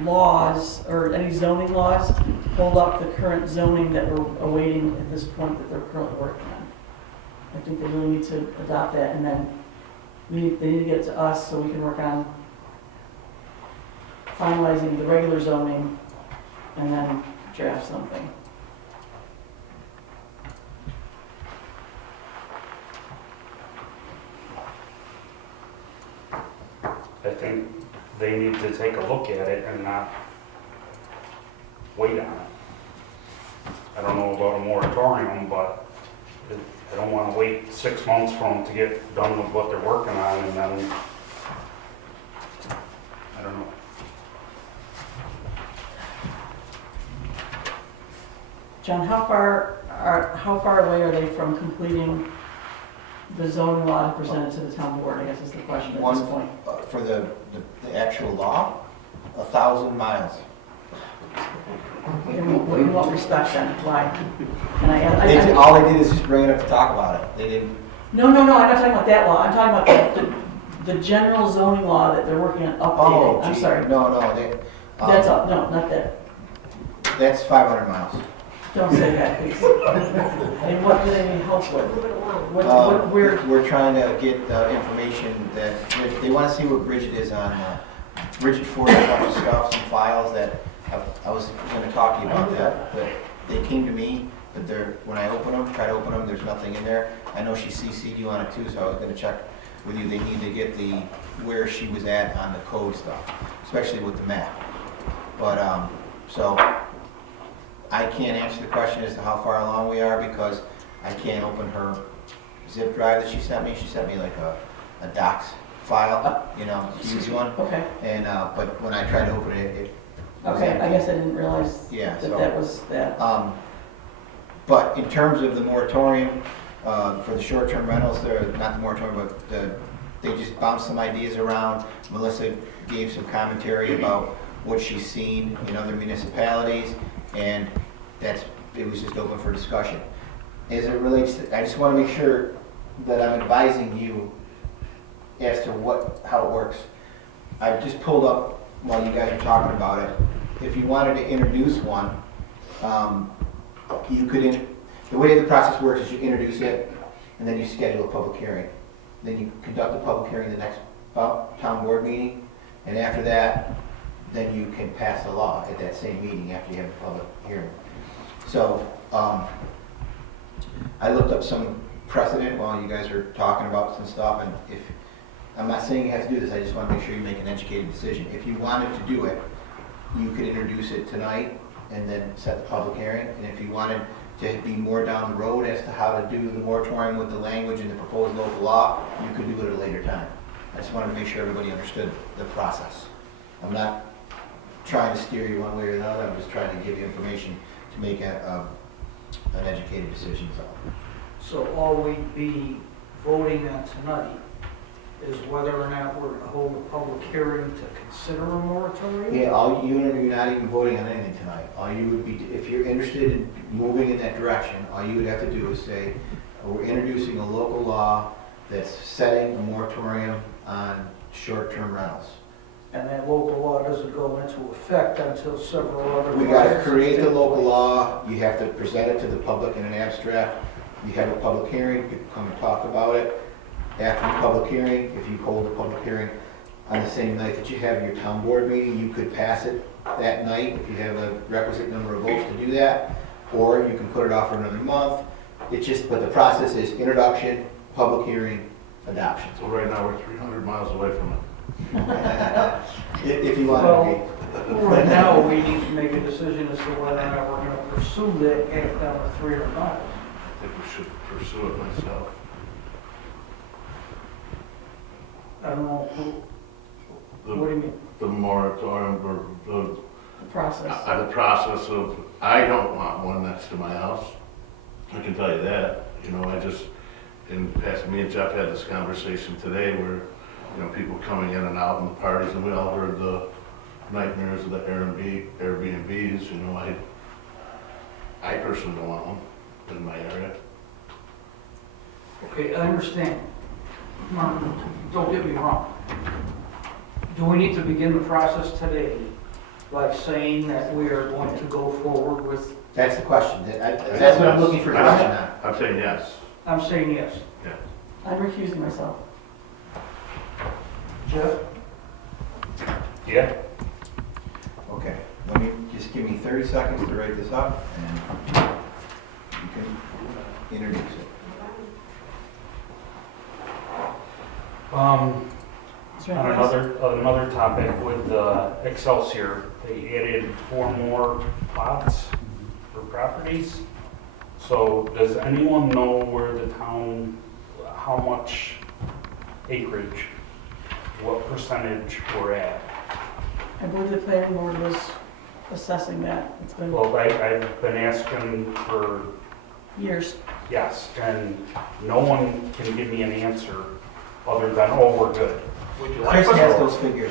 laws or any zoning laws hold up the current zoning that we're awaiting at this point that they're currently working on. I think they really need to adopt that, and then they need to get it to us so we can work on finalizing the regular zoning and then draft something. I think they need to take a look at it and not wait on it. I don't know about a moratorium, but I don't want to wait 6 months for them to get done with what they're working on and then, I don't know. John, how far away are they from completing the zoning law presented to the town board, I guess is the question at this point. For the actual law, 1,000 miles. In what respect then? Why? Can I All they did is just bring it up to talk about it. They didn't. No, I'm not talking about that law. I'm talking about the general zoning law that they're working on updating. Oh, I'm gee. sorry. No, That's all. No, not that. That's 500 miles. Don't say that, please. And what do they need help with? We're trying to get information that, they want to see where Bridget is on, Bridget forwarded a bunch of stuff, some files that, I was going to talk to you about that, but they came to me, but when I try to open them, there's nothing in there. I know she CC'd you on it too, so I was going to check with you. They need to get where she was at on the code stuff, especially with the map. But, so, I can't answer the question as to how far along we are because I can't open her zip drive that she sent me. She sent me like a docs file, huge one. Okay. And, but when I tried to open it, Okay, I guess I didn't realize that was that. But in terms of the moratorium, for the short-term rentals, not the moratorium, but they just bounced some ideas around. Melissa gave some commentary about what she's seen in other municipalities, and it was just open for discussion. As it relates to, I just want to make sure that I'm advising you as to how it works. I've just pulled up while you guys are talking about it. If you wanted to introduce one, you could, the way the process works is you introduce it, and then you schedule a public hearing. Then you conduct a public hearing the next town board meeting, and after that, then you can pass the law at that same meeting after you have the public hearing. So, I looked up some precedent while you guys were talking about some stuff, and I'm not saying you have to do this, I just want to make sure you make an educated decision. If you wanted to do it, you could introduce it tonight and then set the public hearing, and if you wanted to be more down the road as to how to do the moratorium with the language and the proposed local law, you could do it at a later time. I just wanted to make sure everybody understood the process. I'm not trying to steer you one way or the other, I'm just trying to give you information to make an educated decision. So all we'd be voting on tonight is whether or not we're to hold a public hearing to consider a moratorium? Yeah, you're not even voting on anything tonight. All you would be, if you're interested in moving in that direction, all you would have to do is say, we're introducing a local law that's setting a moratorium on short-term rentals. And that local law doesn't go into effect until several other. We gotta create the local law, you have to present it to the public in an abstract, you have a public hearing, people come and talk about it. After the public hearing, if you hold a public hearing on the same night that you have your town board meeting, you could pass it that night if you have the requisite number of votes to do that, or you can put it off for another month. It's just, but the process is introduction, public hearing, adoption. So right now, we're 300 miles away from it. If you want to be. Right now, we need to make a decision as to whether or not we're gonna pursue that act down to 300 miles. I think we should pursue it myself. I don't know, what do you mean? The moratorium or The process. the process of, I don't want one next to my house. I can tell you that. You know, I just, in past, me and Jeff had this conversation today where, you know, people coming in and out in the parties, and we all heard the nightmares of the Airbnbs. You know, I personally don't want one in my area. Okay, I understand. Mark, don't get me wrong. Do we need to begin the process today by saying that we are going to go forward with? That's the question. That's what I'm looking for direction on. I'm saying yes. I'm saying yes. Yeah. I'm recusing myself. Jeff? Yeah. Okay, let me, just give me 30 seconds to write this up, and you can introduce it. On Is there anything else? another topic with Excelsior, they added 4 more plots for properties. So does anyone know where the town, how much acreage, what percentage we're at? I believe the planning board was assessing that. It's been Well, I've been asking for, years. yes, and no one can give me an answer other than, oh, we're good. Chris has those figures.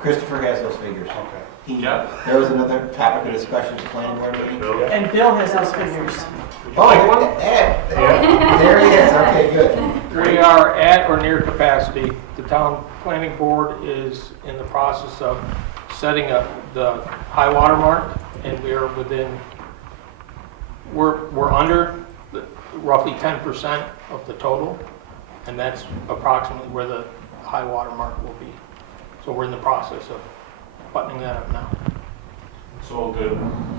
Christopher has those figures. Okay. There was another topic of discussion at the planning board meeting. And Bill has those figures. Oh, there he is, okay, good. We are at or near capacity. The town planning board is in the process of setting up the high water mark, and we are within, we're under roughly 10% of the total, and that's approximately where the high water mark will be. So we're in the process of buttoning that up now. So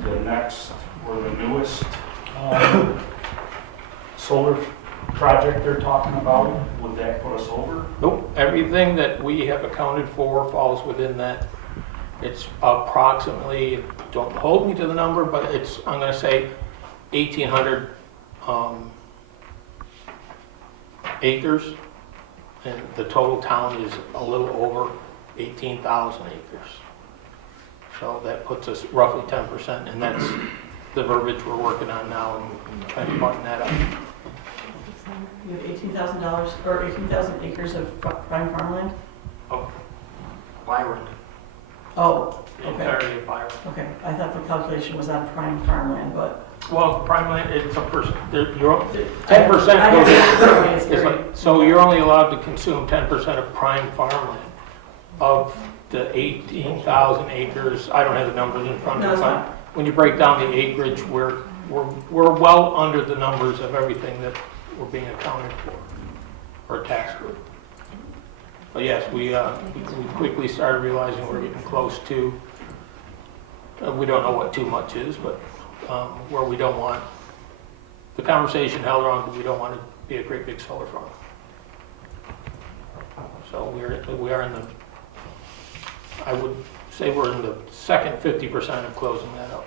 the next, or the newest solar project they're talking about, would that put us over? Nope, everything that we have accounted for falls within that. It's approximately, don't hold me to the number, but it's, I'm gonna say 1,800 acres. And the total town is a little over 18,000 acres. So that puts us roughly 10%, and that's the verbiage we're working on now and trying to button that up. You have $18,000 or 18,000 acres of prime farmland? Oh, Byron, Oh, the okay. entirety of Byron. Okay, I thought the calculation was on prime farmland, but. Well, prime land, it's a percent, you're, 10% I goes have- in. it's It's like, so you're only allowed to consume 10% of prime farmland. Of the 18,000 acres, I don't have the numbers in front No, of it's me, fine. but when you break down the acreage, we're well under the numbers of everything that we're being accounted for, or tax group. But yes, we quickly started realizing we're getting close to, we don't know what too much is, but where we don't want, the conversation held around, we don't want to be a great big solar farm. So we are in the, I would say we're in the second 50% of closing that up.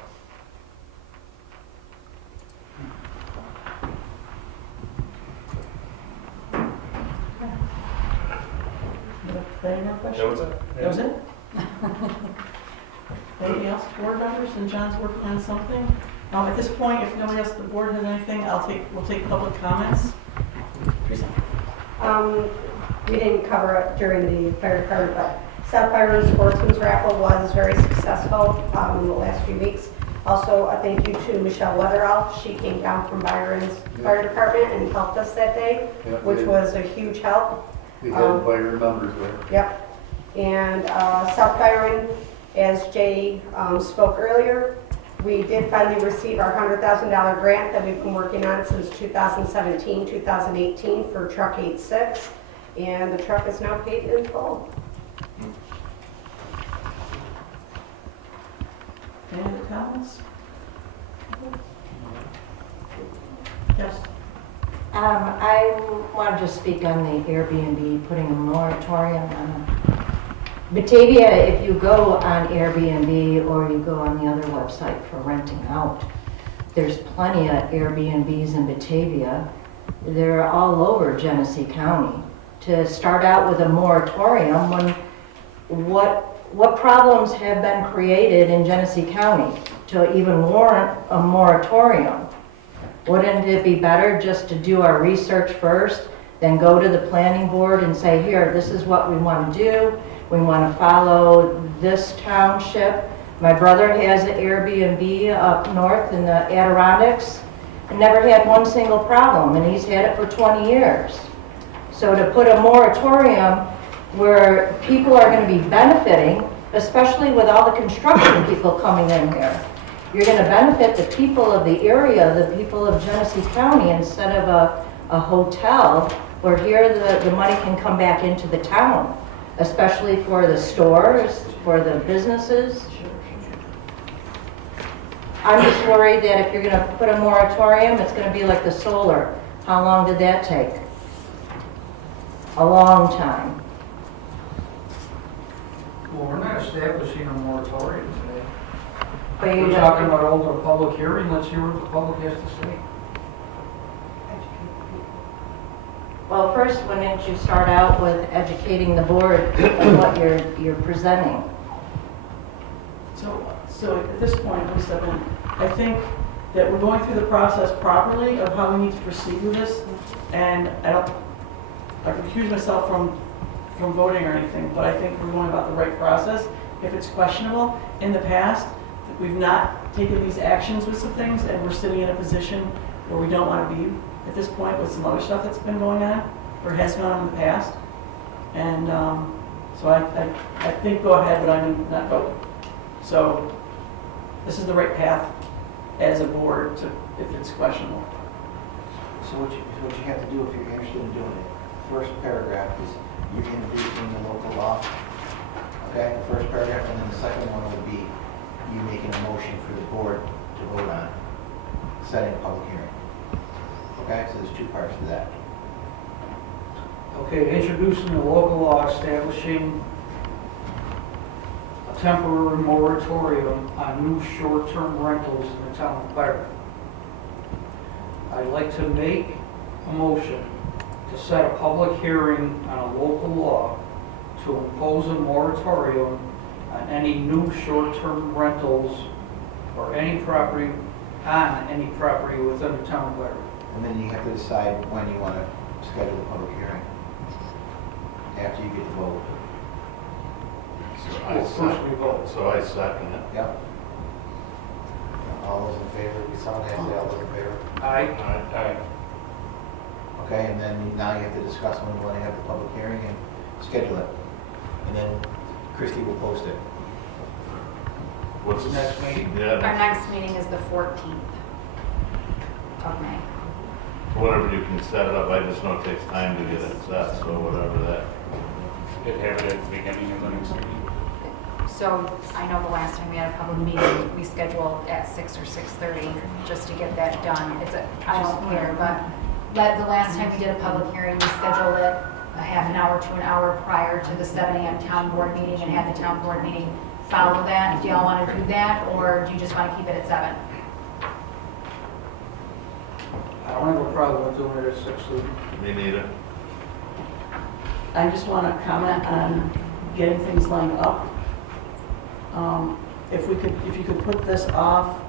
Any more questions? That was it? Anything else, board members, and John's working on something? At this point, if nobody else at the board has anything, we'll take public comments. Teresa? We didn't cover it during the fire department, but South Byron Sportsman's Raffle was very successful in the last few weeks. Also, a thank you to Michelle Weatherall. She came down from Byron's fire department and helped us that day, which was a huge help. We had Byron numbers there. Yep. And South Byron, as Jay spoke earlier, we did finally receive our $100,000 grant that we've been working on since 2017, 2018 for Truck 86, and the truck is now paid in full. Any other comments? Yes. I wanted to speak on the Airbnb, putting a moratorium on Batavia. If you go on Airbnb or you go on the other website for renting out, there's plenty of Airbnbs in Batavia. They're all over Genesee County. To start out with a moratorium, what problems have been created in Genesee County to even warrant a moratorium? Wouldn't it be better just to do our research first, then go to the planning board and say, here, this is what we want to do. We want to follow this township. My brother has an Airbnb up north in the Adirondacks and never had one single problem, and he's had it for 20 years. So to put a moratorium where people are going to be benefiting, especially with all the construction people coming in here, you're going to benefit the people of the area, the people of Genesee County, instead of a hotel where here the money can come back into the town, especially for the stores, for the businesses. I'm just worried that if you're going to put a moratorium, it's going to be like the solar. How long did that take? A long time. Well, we're not establishing a moratorium today. But We're talking about holding a public hearing. Let's hear what the public has to say. Well, first, why didn't you start out with educating the board of what you're presenting? So at this point, let me step in. I think that we're going through the process properly of how we need to proceed with this, and I recuse myself from voting or anything, but I think we're going about the right process. If it's questionable, in the past, we've not taken these actions with some things, and we're sitting in a position where we don't want to be at this point with some other stuff that's been going on, or has gone on in the past. And so I think go ahead, but I do not vote. So this is the right path as a board to, if it's questionable. So what you have to do if you're interested in doing it, first paragraph is you're introducing the local law. Okay, the first paragraph, and then the second one would be you making a motion for the board to vote on, setting a public hearing. Okay, so there's two parts to that. Okay, introducing the local law establishing a temporary moratorium on new short-term rentals in the town of Byron. I'd like to make a motion to set a public hearing on a local law to impose a moratorium on any new short-term rentals or any property, on any property within the town of Byron. And then you have to decide when you want to schedule the public hearing, after you get the vote. Well, first we vote. So I second it. Yep. All those in favor, you sound like all those in favor. Aye. Okay, and then now you have to discuss when you want to have the public hearing and schedule it. And then Christie will post it. What's Next meeting? Yeah, Our next meeting is the 14th of May. whatever you can set it up. I just know it takes time to get it set, so whatever that. It have it at the beginning of the next meeting. So I know the last time we had a public meeting, we scheduled at 6 or 6:30 just to get that done. I don't care, but the last time we did a public hearing, we scheduled it a half an hour to an hour prior to the 7 a.m. town board meeting and had the town board meeting follow that. Do y'all want to do that, or do you just want to keep it at 7? I don't have a problem with doing it at 6:30. Me neither. I just want to comment on getting things lined up. If you could put this off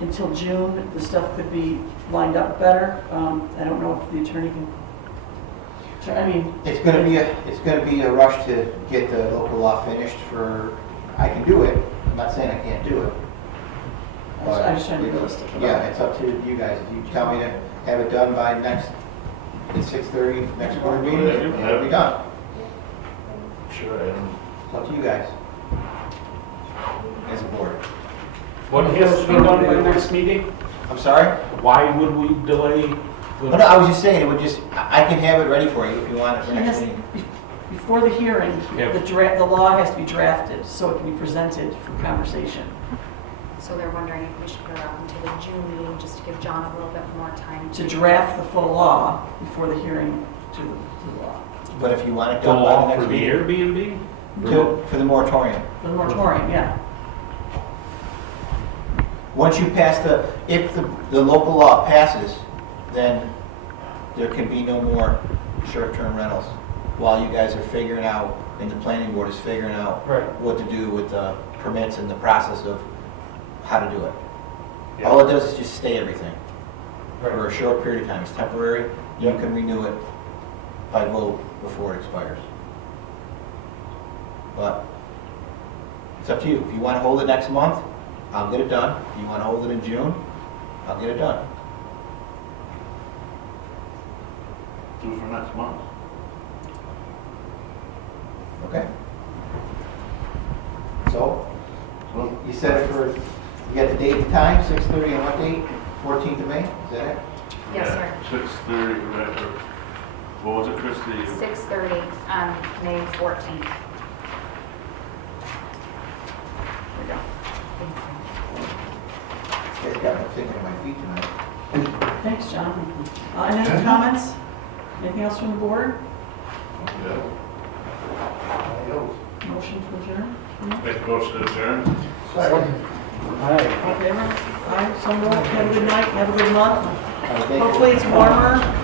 until June, the stuff could be lined up better. I don't know if the attorney can, I mean. It's gonna be a rush to get the local law finished for, I can do it, I'm not saying I can't do it. I'm just trying to be realistic. Yeah, it's up to you guys. If you tell me to have it done by at 6:30, next board meeting, it'll be done. Sure, and It's up to you guys. As a board. What has to be done by next meeting? I'm sorry? Why would we delay? No, I was just saying, it would just, I can have it ready for you if you want it for next meeting. Before the hearing, Yeah. the law has to be drafted so it can be presented for conversation. So they're wondering if we should put it off until the June meeting, just to give John a little bit more time. To draft the full law before the hearing to the law. But if you want it The done by the law next for the meeting. Airbnb? For the moratorium. For the moratorium, yeah. Once you pass if the local law passes, then there can be no more short-term rentals while you guys are figuring out, and the planning board is figuring out Right. what to do with the permits and the process of how to do it. Yeah. All it does is just stay everything for Right. a short period of time. It's temporary. You can renew it by vote before it expires. But it's up to you. If you want to hold it next month, I'll get it done. If you want to hold it in June, I'll get it done. do for next month. Okay? So, Well, you set it for, you got the date and time, 6:30 and what date? 14th of May, is that it? Yes, sir. 6:30, what was it, Christie? 6:30 on May 14th. You guys got me thinking of my feet tonight. Thanks, John. Any other comments? Anything else from the board? Yeah. Motion to adjourn? Make a motion to adjourn? All in favor? Aye, so moved. Have a good night, have a good month. Thank you. Hopefully it's warmer.